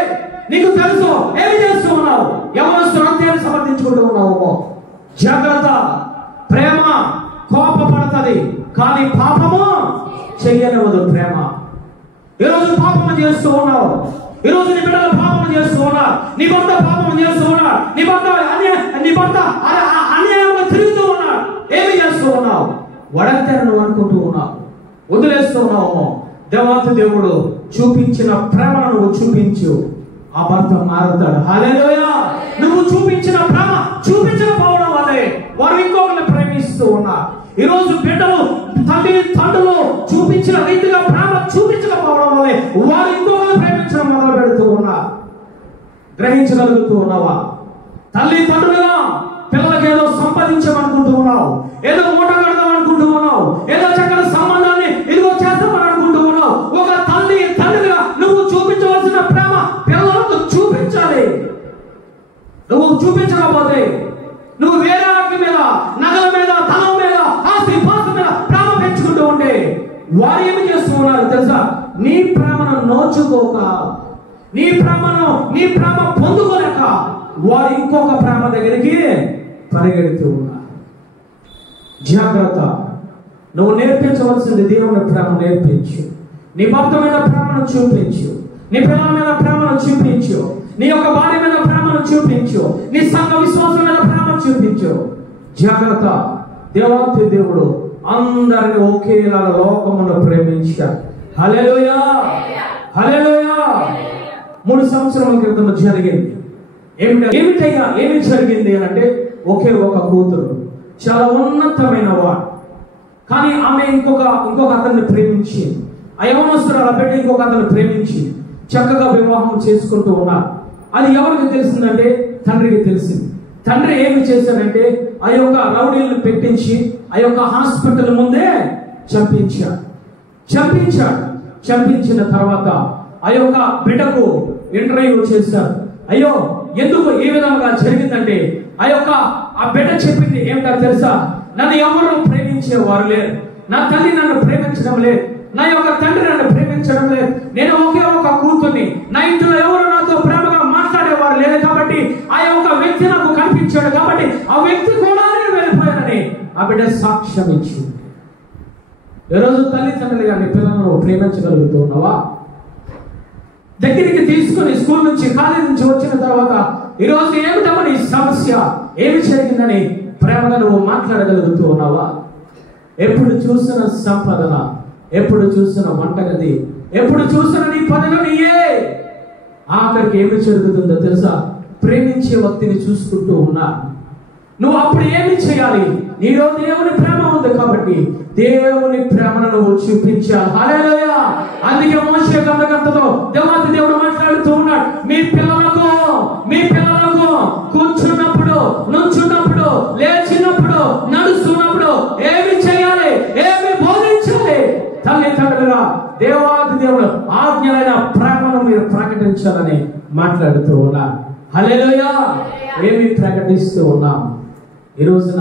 నీకు తెలుసు ఏమి చేస్తూ ఉన్నావు, ఎవరు అంతేని సమర్థించుకుంటూ ఉన్నావు. జాగ్రత్త. ప్రేమ కోపపడుతుంది కానీ పాపము చెయ్యనివ్వదు. ప్రేమ. ఈరోజు పాపము చేస్తూ ఉన్నావు, ఈరోజు నీ బిడ్డలు పాపము చేస్తూ ఉన్నారు, నీ భర్త పాపము చేస్తూ ఉన్నాడు, నీ భర్త అన్యాయంగా తిరుగుతూ ఉన్నాడు. ఏమి చేస్తూ ఉన్నావు? వడంతేని నువ్వు అనుకుంటూ ఉన్నావు, వదిలేస్తూ ఉన్నావు. దేవాతి దేవుడు చూపించిన ప్రేమను నువ్వు చూపించు, ఆ భర్త మారుతాడు. హల్లెలూయా. నువ్వు చూపించిన ప్రేమ చూపించకపోవడం వల్లే వారు ఇంకొకరిని ప్రేమిస్తూ ఉన్నారు. ఈరోజు బిడ్డలు తండ్రులు చూపించిన రీతిగా ప్రేమ చూపించకపోవడం వల్లే వారు ఇంకొకరిని ప్రేమించడం మొదలు పెడుతూ ఉన్నారు. గ్రహించగలుగుతూ ఉన్నావా? తల్లి తండ్రులుగా పిల్లలకి ఏదో సంపాదించమనుకుంటూ ఉన్నావు, ఏదో మూట కడదాం అనుకుంటూ ఉన్నావు, ఏదో చక్కని సంబంధాన్ని ఇదిగో చేస్తామని అనుకుంటూ ఉన్నావు. ఒక తండ్రిగా నువ్వు చూపించవలసిన ప్రేమ పిల్లలకు చూపించాలి. నువ్వు చూపించకపోతే, నువ్వు వేరే వాటి మీద, నగల మీద, ధనం మీద, ఆస్తి పాస్తి మీద ప్రేమ పెంచుకుంటూ ఉంటే వారు ఏమి చేస్తూ ఉన్నారు తెలుసా? నీ ప్రేమను నోచుకోక, నీ ప్రేమ పొందుకోలేక వారు ఇంకొక ప్రేమ దగ్గరికి పరిగెడుతూ ఉన్నారు. జాగ్రత్త. నువ్వు నేర్పించవలసింది దేవుని ప్రేమ నేర్పించు. నీ భర్త మీద ప్రేమను చూపించు, నీ పిల్లల మీద ప్రేమను చూపించు, నీ యొక్క భార్య మీద ప్రేమను చూపించు, నీ సంఘ విశ్వాసం మీద ప్రేమ చూపించు. జాగ్రత్త. దేవాతి దేవుడు అందరిని ఒకేలా లోకమును ప్రేమించాడు. హల్లెలూయా. హల్లెలూయా. 3 సంవత్సరాల క్రితం జరిగింది. ఏమి జరిగింది అంటే, ఒకే ఒక కూతురు, చాలా ఉన్నతమైన వాడు, కానీ ఆమె ఇంకొక అతన్ని ప్రేమించి, ఆ యవనస్తురాలు బిడ్డ ఇంకొక అతన్ని ప్రేమించి చక్కగా వివాహం చేసుకుంటూ ఉన్నారు. అది ఎవరికి తెలిసిందంటే తండ్రికి తెలిసింది. తండ్రి ఏమి చేశాడంటే ఆ యొక్క రౌడీలను పెట్టించి ఆ యొక్క హాస్పిటల్ ముందే చంపించాడు. చంపించిన తర్వాత ఆ యొక్క బిడ్డకు ఇంటర్వ్యూ చేశారు. అయ్యో ఎందుకు ఈ విధంగా జరిగిందంటే ఆ బిడ్డ చెప్పింది ఏమిటో తెలుసా? నన్ను ఎవరు ప్రేమించేవారు లేరు, నా తల్లి నన్ను ప్రేమించడం లేదు, నా యొక్క తండ్రి నన్ను ప్రేమించడం లేదు, నేను ఒకే ఒక కూతుర్ని, నా ఇంట్లో ఎవరు నాతో ప్రేమగా మాట్లాడేవారు లేదు కాబట్టి ఆ యొక్క వ్యక్తి నాకు కనిపించాడు కాబట్టి ఆ వ్యక్తి కూడా నేను వెళ్ళిపోయానని ఆ బిడ్డ సాక్ష్యం ఇచ్చింది. ఈరోజు తల్లిదండ్రులుగా నీ పిల్లలను ప్రేమించగలుగుతున్నావా? దగ్గరికి తీసుకుని స్కూల్ నుంచి కాలేజ్ నుంచి వచ్చిన తర్వాత ఈరోజు ఏమిటమ్మా నీ సమస్య, ఏమి జరిగిందని ప్రేమగా నువ్వు మాట్లాడగలుగుతూ ఉన్నావా? ఎప్పుడు చూసిన సంపాదన, ఎప్పుడు చూసిన వంటగది, ఎప్పుడు చూసిన నీ పనులు నీయే. ఆఖరికి ఏమి జరుగుతుందో తెలుసా? ప్రేమించే వ్యక్తిని చూసుకుంటూ ఉన్నా. నువ్వు అప్పుడు ఏమి చేయాలి? నీలో దేవుని ప్రేమ ఉంది కాబట్టి దేవుని ప్రేమను నువ్వు చూపించాలి. హల్లెలూయా. అందుకే మోషే గ్రంథకర్తతో దేవాది దేవుడు మాట్లాడుతూ ఉన్నాడు, మీ పిల్లలకు కూర్చున్నప్పుడు, నుంచున్నప్పుడు, లేచినప్పుడు, నడుస్తున్నప్పుడు ఏమి చేయాలి, ఏమి బోధించాలి? తల్లిదండ్రులుగా దేవాది దేవుడు ఆజ్ఞలైన ప్రేమను మీరు ప్రకటించాలని మాట్లాడుతూ ఉన్నారు. హల్లెలూయా. ఏమి ప్రకటిస్తూ ఉన్నాం? ఈ రోజున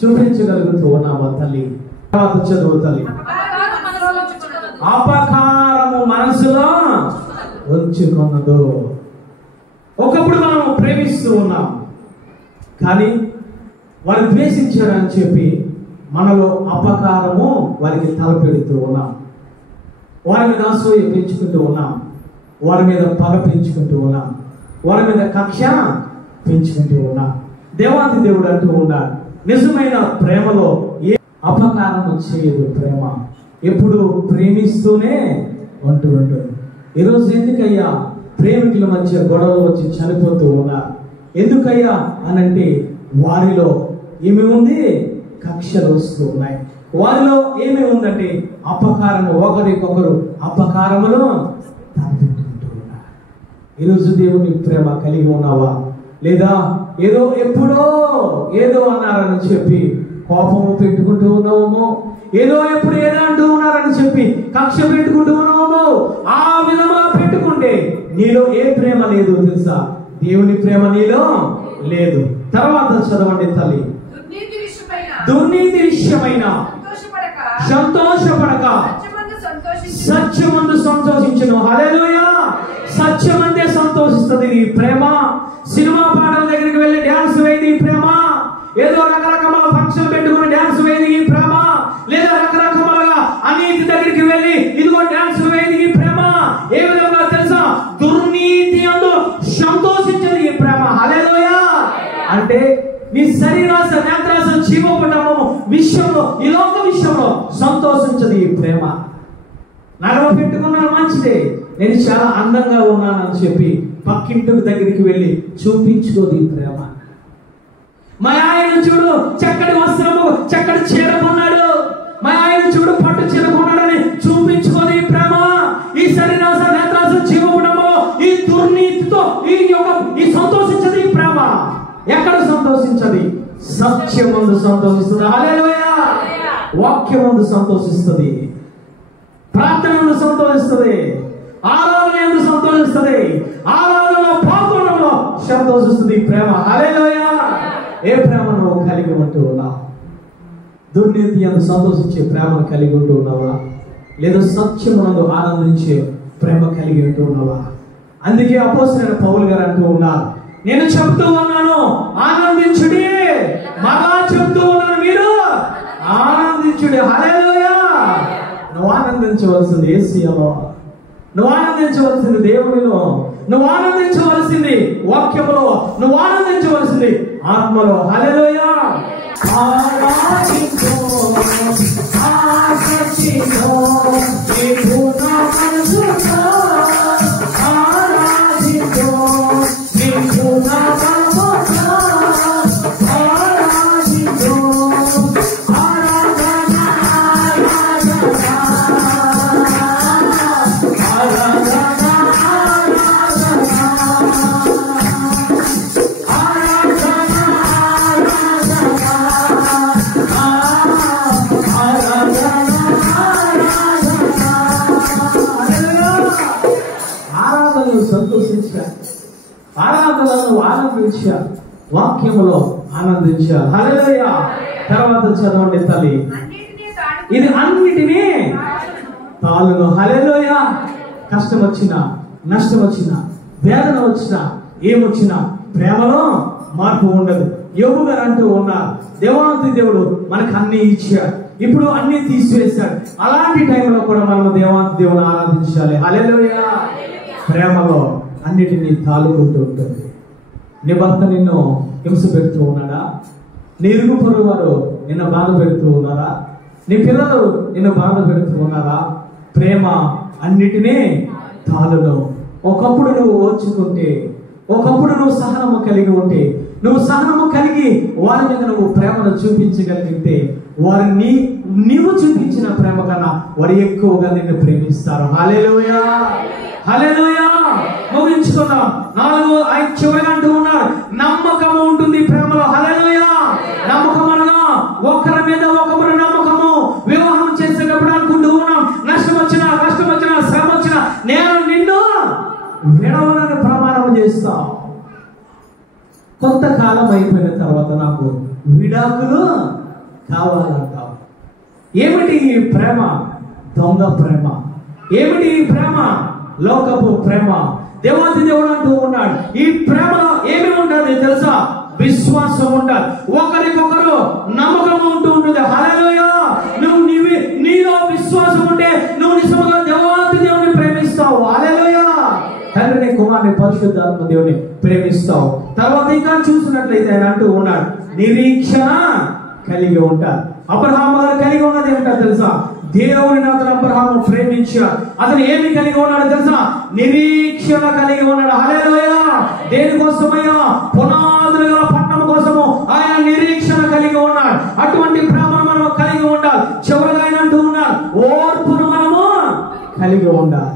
చూపించగలుగుతూ ఉన్నామా తల్లి? తర్వాత చదువు తల్లి. అపకారము మనసులో ఉంచుకున్నదు. ఒకప్పుడు మనం ప్రేమిస్తూ ఉన్నాం, కానీ వారు ద్వేషించారని చెప్పి మనలో అపకారము వారికి తలపెడుతూ ఉన్నాం. వారి మీద అసూయ పెంచుకుంటూ ఉన్నాం, వారి మీద పగ పెంచుకుంటూ ఉన్నాం, వారి మీద కక్ష పెంచుకుంటూ ఉన్నాం. దేవాది దేవుడు అంటూ ఉన్నాడు, నిజమైన ప్రేమలో ఏ అపకారం చేయదు. ప్రేమ ఎప్పుడు ప్రేమిస్తూనే ఉంటూ ఉంటుంది. ఈరోజు ఎందుకయ్యా ప్రేమికుల మధ్య గొడవలు వచ్చి చనిపోతూ ఉన్నారు? ఎందుకయ్యా అనంటే వారిలో ఏమి ఉంది? కక్షలు వస్తూ ఉన్నాయి. వారిలో ఏమి ఉందంటే అపకారము, ఒకరికొకరు అపకారములు తలపెట్టుకుంటూ ఉన్నారు. ఈరోజు దేవుని ప్రేమ కలిగి ఉన్నావా? లేదా ఏదో ఎప్పుడో ఏదో అన్నారని చెప్పి కోపము పెట్టుకుంటూ ఉన్నామో, ఏదో ఎప్పుడు ఏదో అంటూ ఉన్నారని చెప్పి కక్ష పెట్టుకుంటూ ఉన్నామో, ఆ విధంగా పెట్టుకుంటే నీలో ఏ ప్రేమ లేదు తెలుసా? దేవుని ప్రేమ నీలో లేదు. తర్వాత చదవండి తల్లి. దుర్నీతి విషయమైన సంతోషపడక సత్యమందు సంతోషించును. హల్లెలూయా. సత్యమందే సంతోషిస్తుంది ఈ ప్రేమ. సినిమా పాటల దగ్గరికి వెళ్ళి డ్యాన్స్ వేయదు ఈ ప్రేమ. ఏదో రకరకాల ఫంక్షన్ పెట్టుకుని డ్యాన్స్ వేయదు ఈ ప్రేమ. లేదా రకరకాలుగా అన్నిటి దగ్గరికి వెళ్ళి ఇదిగో డ్యాన్స్ వేయదు ఈ ప్రేమ. ఏ విధంగా తెలుసా? దుర్నీతి అందు సంతోషించదు ఈ ప్రేమ. హల్లెలూయా. అంటే నీ శరీరాశ, నేత్రాశ, జీవోపటము విషయంలో, ఈ లోక విషయంలో సంతోషించదు ఈ ప్రేమ. నగవ పెట్టుకున్నాను మంచిదే, నేను చాలా అందంగా ఉన్నానని చెప్పి పక్కింటికి దగ్గరికి వెళ్ళి చూపించుకోదు ఈ ప్రేమ. మా ఆయన చూడు చక్కటి వస్త్రము, చక్కటి చీర కొన్నాడు, మా ఆయన చూడు పట్టు చీర కొన్నాడని చూపించుకోదు ఈ ప్రేమ. ఈ శరీరాశ, నేత్రాశ, జీవోపటము ఈ దుర్నీతితో ఈ సంతోషించదు ఈ ప్రేమ. ఎక్కడ సంతోషించది? సత్యమందు సంతోషిస్తుంది. హల్లెలూయా. వాక్యమందు సంతోషిస్తుంది, ప్రార్థనలో సంతోషిస్తుంది, ఆరాధనలో సంతోషిస్తుంది, ఆరాధనలో పాల్గొనడంలో సంతోషిస్తుంది ప్రేమ. హల్లెలూయా. ఏ ప్రేమ నువ్వు కలిగి ఉంటూ ఉన్నావు? దుర్నీతి అందు సంతోషించే ప్రేమను కలిగి ఉంటూ ఉన్నావా? లేదా సత్యమునందు ఆనందించే ప్రేమ కలిగి ఉంటూ ఉన్నావా? అందుకే అపోస్తలుడైన పౌలు గారు అంటూ ఉన్నారు, నేను చెప్తూ ఉన్నాను ఆనందించుడి, మగా చెప్తూ ఉన్నాను మీరు ఆనందించుడి. హల్లెలూయా. నువ్వు ఆనందించవలసింది యేసయ్యలో, నువ్వు ఆనందించవలసింది దేవునిలో, నువ్వు ఆనందించవలసింది వాక్యములో, నువ్వు ఆనందించవలసింది ఆత్మలో. హల్లెలూయా. ఆరాధించు, ఆశించు, నీ పూర్ణ మనసుతో ఆరాధించు, నీ పూర్ణ మనసుతో ఆరాధించు. సంతోషాలను సంతోషించాలి, ఆరాధనలను ఆనందించాలి, వాక్యములో ఆనందించాలి. హల్లెలూయా. తర్వాత చదవండి తల్లి, ఇది అన్నిటినీ తాళును. హల్లెలూయా. కష్టం వచ్చినా, నష్టం వచ్చినా, వేదన వచ్చినా, ఏమొచ్చినా ప్రేమలో మార్పు ఉండదు. యోబు గారు అంటూ ఉన్నారు, దేవాతి దేవుడు మనకు అన్ని ఇచ్చాడు, ఇప్పుడు అన్ని తీసివేశాడు. అలాంటి టైంలో కూడా మనం దేవాతి దేవుని ఆరాధించాలి. హల్లెలూయా. ప్రేమలో అన్నిటినీ తాళుకుంటూ ఉంటుంది. నీ భర్త నిన్ను హింస పెడుతూ ఉన్నాడా? నీ ఇరుగు పొరుగు వారు నిన్ను బాధ పెడుతూ ఉన్నారా? నీ పిల్లలు నిన్ను బాధ పెడుతూ ఉన్నారా? ప్రేమ అన్నిటినీ తాళును. ఒకప్పుడు నువ్వు ఓర్చుకుంటే, ఒకప్పుడు నువ్వు సహనము కలిగి ఉంటే, నువ్వు సహనము కలిగి వారి మీద నువ్వు ప్రేమను చూపించగలిగితే, వారు నీవు చూపించిన ప్రేమ కన్నా వారు ఎక్కువగా నిన్ను ప్రేమిస్తారు. హల్లెలూయా. హల్లెలూయా. ముగించుకుందాం. 4 ఆయన చివరిగా అంటూ ఉన్నారు, నమ్మకము ఉంటుంది ప్రేమలో. హల్లెలూయా. నమ్మకం అనగా ఒకరి మీద ఒకరు నమ్మకము. వివాహం చేసేటప్పుడు అనుకుంటూ ఉన్నాం, నష్టం వచ్చినా, కష్టం వచ్చినా, శ్రమ వచ్చినా నేను నిన్ను విడవలని ప్రమాణం చేస్తాం. కొంతకాలం అయిపోయిన తర్వాత నాకు విడాకులు కావాలంటావు. ఏమిటి ఈ ప్రేమ? దొంగ ప్రేమ. ఏమిటి ఈ ప్రేమ? లోకపు ప్రేమ. దేవాతి దేవుడు అంటూ ఉన్నాడు, ఈ ప్రేమలో ఏమి ఉంటుంది తెలుసా? విశ్వాసం ఉండాలి, ఒకరికొకరు నమ్మకం ఉంటూ ఉంటుంది. హల్లెలూయా. నీలో విశ్వాసం ఉంటే నువ్వు నిజంగా దేవాతి దేవుని ప్రేమిస్తావు. హల్లెలూయా. తండ్రిని, కుమారుని, పరిశుద్ధాత్మ దేవుని ప్రేమిస్తావు. తర్వాత ఇంకా చూసినట్లయితే ఆయన అంటూ ఉన్నాడు, నిరీక్షణ కలిగి ఉంటారు. అబ్రహాము గారు కలిగి ఉన్నది ఏమిటో తెలుసా? దేవుని అతను అబ్రహాము ప్రేమించాడు. అతను ఏమి కలిగి ఉన్నాడు తెలుసా? నిరీక్షణ కలిగి ఉన్నాడు. హల్లెలూయా. దేనికోసమయ్యా? పునాదులు గల పట్టణం కోసము ఆయన నిరీక్షణ కలిగి ఉన్నాడు. అటువంటి ప్రేమను మనం కలిగి ఉండాలి. చివరిగా ఆయన అంటూ ఉన్నాడు, ఓర్పును మనము కలిగి ఉండాలి.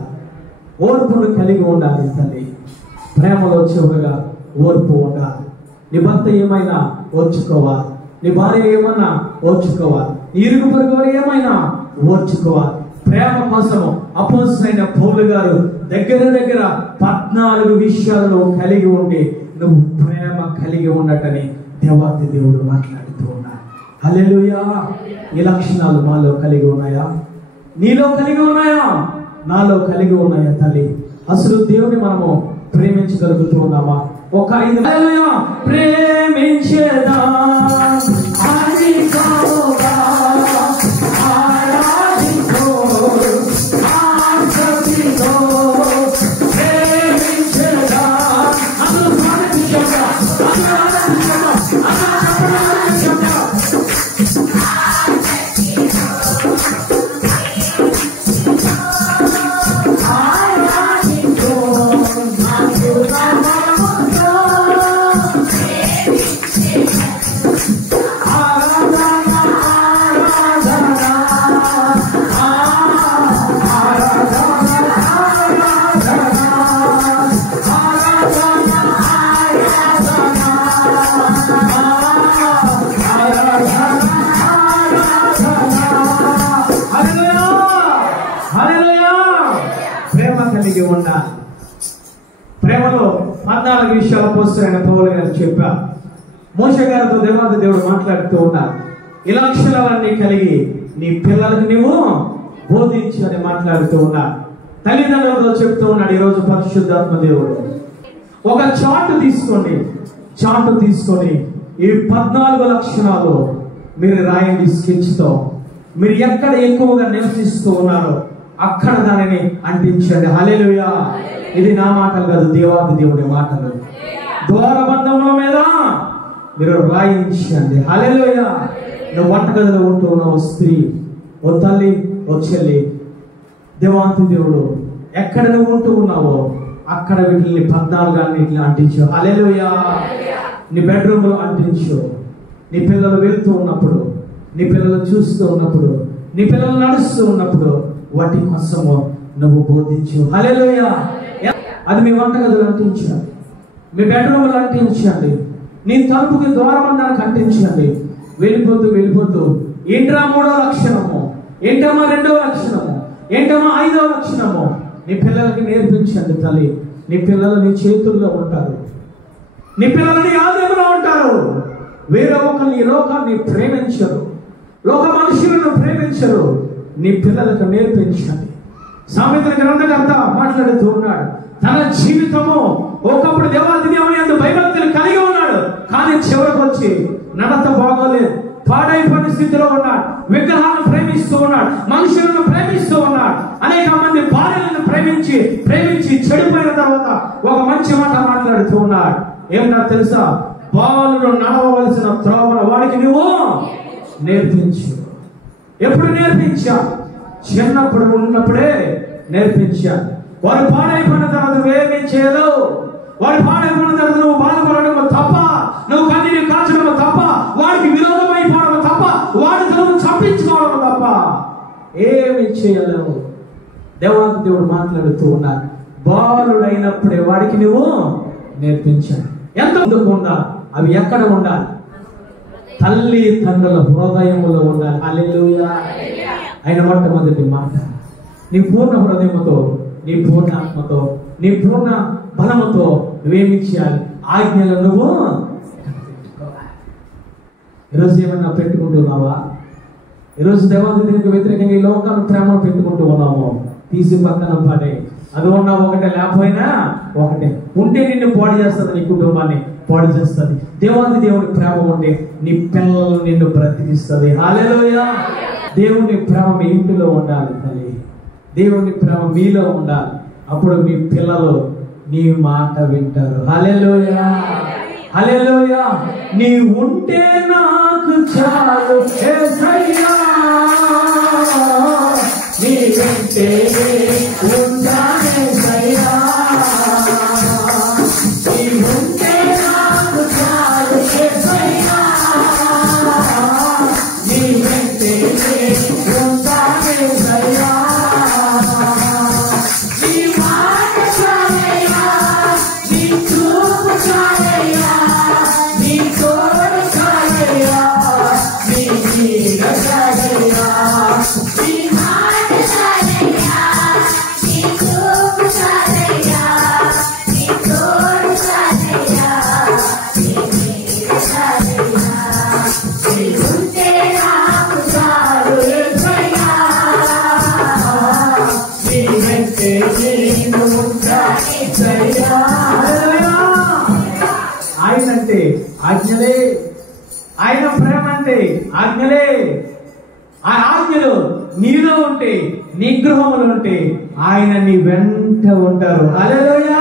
ఓర్పును కలిగి ఉండాలి తల్లి. ప్రేమలో చివరిగా ఓర్పు ఉండాలి. నీ భర్త ఏమైనా ఓర్చుకోవాలి, నీ భార్య ఏమైనా ఓర్చుకోవాలి, నీ ఇరుగు పొరుగు వారు ఏమైనా ఓర్చుకోవాలి. ప్రేమ కోసము అపోస్తలుడైన పౌలు గారు దగ్గర 14 విషయాలను కలిగి ఉండి నువ్వు ప్రేమ కలిగి ఉన్నట్టని దేవాతి దేవుడు మాట్లాడుతూ ఉన్నాడు. హల్లెలూయా. ఈ లక్షణాలు మాలో కలిగి ఉన్నాయా? నీలో కలిగి ఉన్నాయా? నాలో కలిగి ఉన్నాయా తల్లి? అసలు దేవుని మనము ప్రేమించగలుగుతూ ఉన్నామా? ఒక 5 ప్రేమించేదా ఉండాలి. ప్రేమలో 14 విషయాల అపోస్తలుడైన పౌలు గారు చెప్పారు. మోషే గారితో దేవాది దేవుడు మాట్లాడుతూ ఉన్నారు, ఈ లక్షణాలన్నీ కలిగి నీ పిల్లలకు నువ్వు బోధించు అని మాట్లాడుతూ ఉన్నారు. తల్లిదండ్రులతో చెప్తూ ఉన్నాడు. ఈరోజు పరిశుద్ధాత్మ దేవుడు ఒక చార్ట్ తీసుకొని ఈ 14 లక్షణాలు మీరు రాయండి స్కెచ్ తో. మీరు ఎక్కడ ఎక్కువగా నివసిస్తూ ఉన్నారో అక్కడ దానిని అంటించండి. హల్లెలూయా. ఇది నా మాటలు కాదు, దేవాది దేవుడి మాటలు. ద్వారబంధముల మీద మీరు రాయించండి. హల్లెలూయా. నువ్వు వంటగదిలో ఉంటూ ఉన్నావు స్త్రీ, ఓ తల్లి, ఓ చెల్లి, దేవాది దేవుడు ఎక్కడ నువ్వు ఉంటూ ఉన్నావో అక్కడ వీటిని 14 అన్నిటిని అంటించు. హల్లెలూయా. నీ బెడ్రూమ్ లో అంటించు. నీ పిల్లలు వెళ్తూ ఉన్నప్పుడు, నీ పిల్లలు చూస్తూ ఉన్నప్పుడు, నీ పిల్లలు నడుస్తూ ఉన్నప్పుడు వాటి కోసము నువ్వు బోధించు. హల్లెలూయా. అది మీ వంటగదులు అంటించండి, మీ బెడ్రూమ్లో అంటించండి, నీ తలుపుకి ద్వారబంధానికి అంటించండి. వెళ్ళిపోతూ ఏంట్రా 3వ లక్షణము, ఏంటమ్మా 2వ లక్షణము, ఏంటమ్మా 5వ లక్షణము నీ పిల్లలకి నేర్పించండి తల్లి. నీ పిల్లలు నీ చేతుల్లో ఉంటారు, నీ పిల్లలు నీ ఆధీనంలో ఉంటారు. వేరే ఒకరిని ఈ లోకాన్ని ప్రేమించరు, లోక మనుషులను ప్రేమించరు. నీ పిల్లలకు నేర్పించండి. సామెతల గ్రంథకర్త మాట్లాడుతూ ఉన్నాడు, తన జీవితము ఒకప్పుడు దేవాది దేవుని యందు భయభక్తులు కలిగి ఉన్నాడు, కానీ చివరికి వచ్చి నడత బాగోలేదు, పాడైపోయిన స్థితిలో ఉన్నాడు, విగ్రహాలను ప్రేమిస్తూ ఉన్నాడు, మనుషులను ప్రేమిస్తూ ఉన్నాడు. అనేక మంది భార్యలను ప్రేమించి చెడిపోయిన తర్వాత ఒక మంచి మాట మాట్లాడుతూ ఉన్నాడు. ఏమన్నా తెలుసా? బాలుడు నడవవలసిన త్రోవను వాడికి నువ్వు నేర్పించు. ఎప్పుడు నేర్పించా? చిన్నప్పుడు ఉన్నప్పుడే నేర్పించా. వారు పాడైపోయిన తర్వాత నువ్వేమీ చేయలేవు. వాడు పాడైపోయిన తర్వాత నువ్వు బాధపడడం తప్ప, నువ్వు కన్నీరు కాల్చడం తప్ప, వాడికి విరోధమైపోవడం తప్ప, వాడికి నువ్వు చంపించుకోవడం తప్ప ఏమి చేయలేవు. దేవుడు మాట్లాడుతూ ఉన్నాడు, బాలుడైనప్పుడే వాడికి నువ్వు నేర్పించాలి. ఎంత ముందుకు ఉండాలి? అవి ఎక్కడ ఉండాలి? తల్లి తండ్రుల హృదయములో ఉండాలి. హల్లెలూయా. ఆయన మొట్టమొదటి మాట, నీ పూర్ణ హృదయముతో, నీ పూర్ణ ఆత్మతో, నీ పూర్ణ బలముతో నువ్వేమి చేయాలి? ఆజ్ఞలు నువ్వు ఈరోజు ఏమన్నా పెట్టుకుంటున్నావా? ఈరోజు దేవాది దేవునికి వ్యతిరేకంగా ఈ లోకాన్ని ప్రేమ పెట్టుకుంటూ ఉన్నాము. తీసి పక్కన పడే, అది ఉన్నా ఒకటే, లేకపోయినా ఒకటే. ఉంటే నిన్ను పాడు చేస్తుంది, నీ కుటుంబాన్ని పాడు చేస్తుంది. దేవాది దేవుని ప్రేమ ఉంటే నీ పిల్లలు నిన్ను బ్రతికిస్తుంది. హల్లెలూయా. దేవుని ప్రేమ మీ ఇంటిలో ఉండాలి తల్లి, దేవుని ప్రేమ మీలో ఉండాలి. అప్పుడు మీ పిల్లలు నీ మాట వింటారు. హల్లెలూయా, హల్లెలూయా. నీ ఉంటే నాకు చాలు యేసయ్యా, నీ ఉంటే ఉంటాను యేసయ్యా, నీ ఉంటే నాకు చాలు యేసయ్యా, నీ ఉంటే ఉంటాను యేసయ్యా, నీ మాట చాలయ్యా, నీ చూపు చాలయ్యా, నీ తోడు చాలయ్యా, నీ నీడ చాలయ్యా, నీ మాట చాలయ్యా, నీ చూపు చాలయ్యా, నీ తోడు చాలయ్యా, నీ నీడ చాలయ్యా, నీ ఉంటే నాకు చాలు యేసయ్యా, నీ వెంటే నేను ఉంటాను యేసయ్యా. ఆయన అంటే ఆజ్ఞలే, ఆయన ప్రేమ అంటే ఆజ్ఞలే. ఆ ఆజ్ఞలు నీలో ఉంటే, నీ గృహములు ఉంటే ఆయన నీ వెంట ఉంటారు. హల్లెలూయా.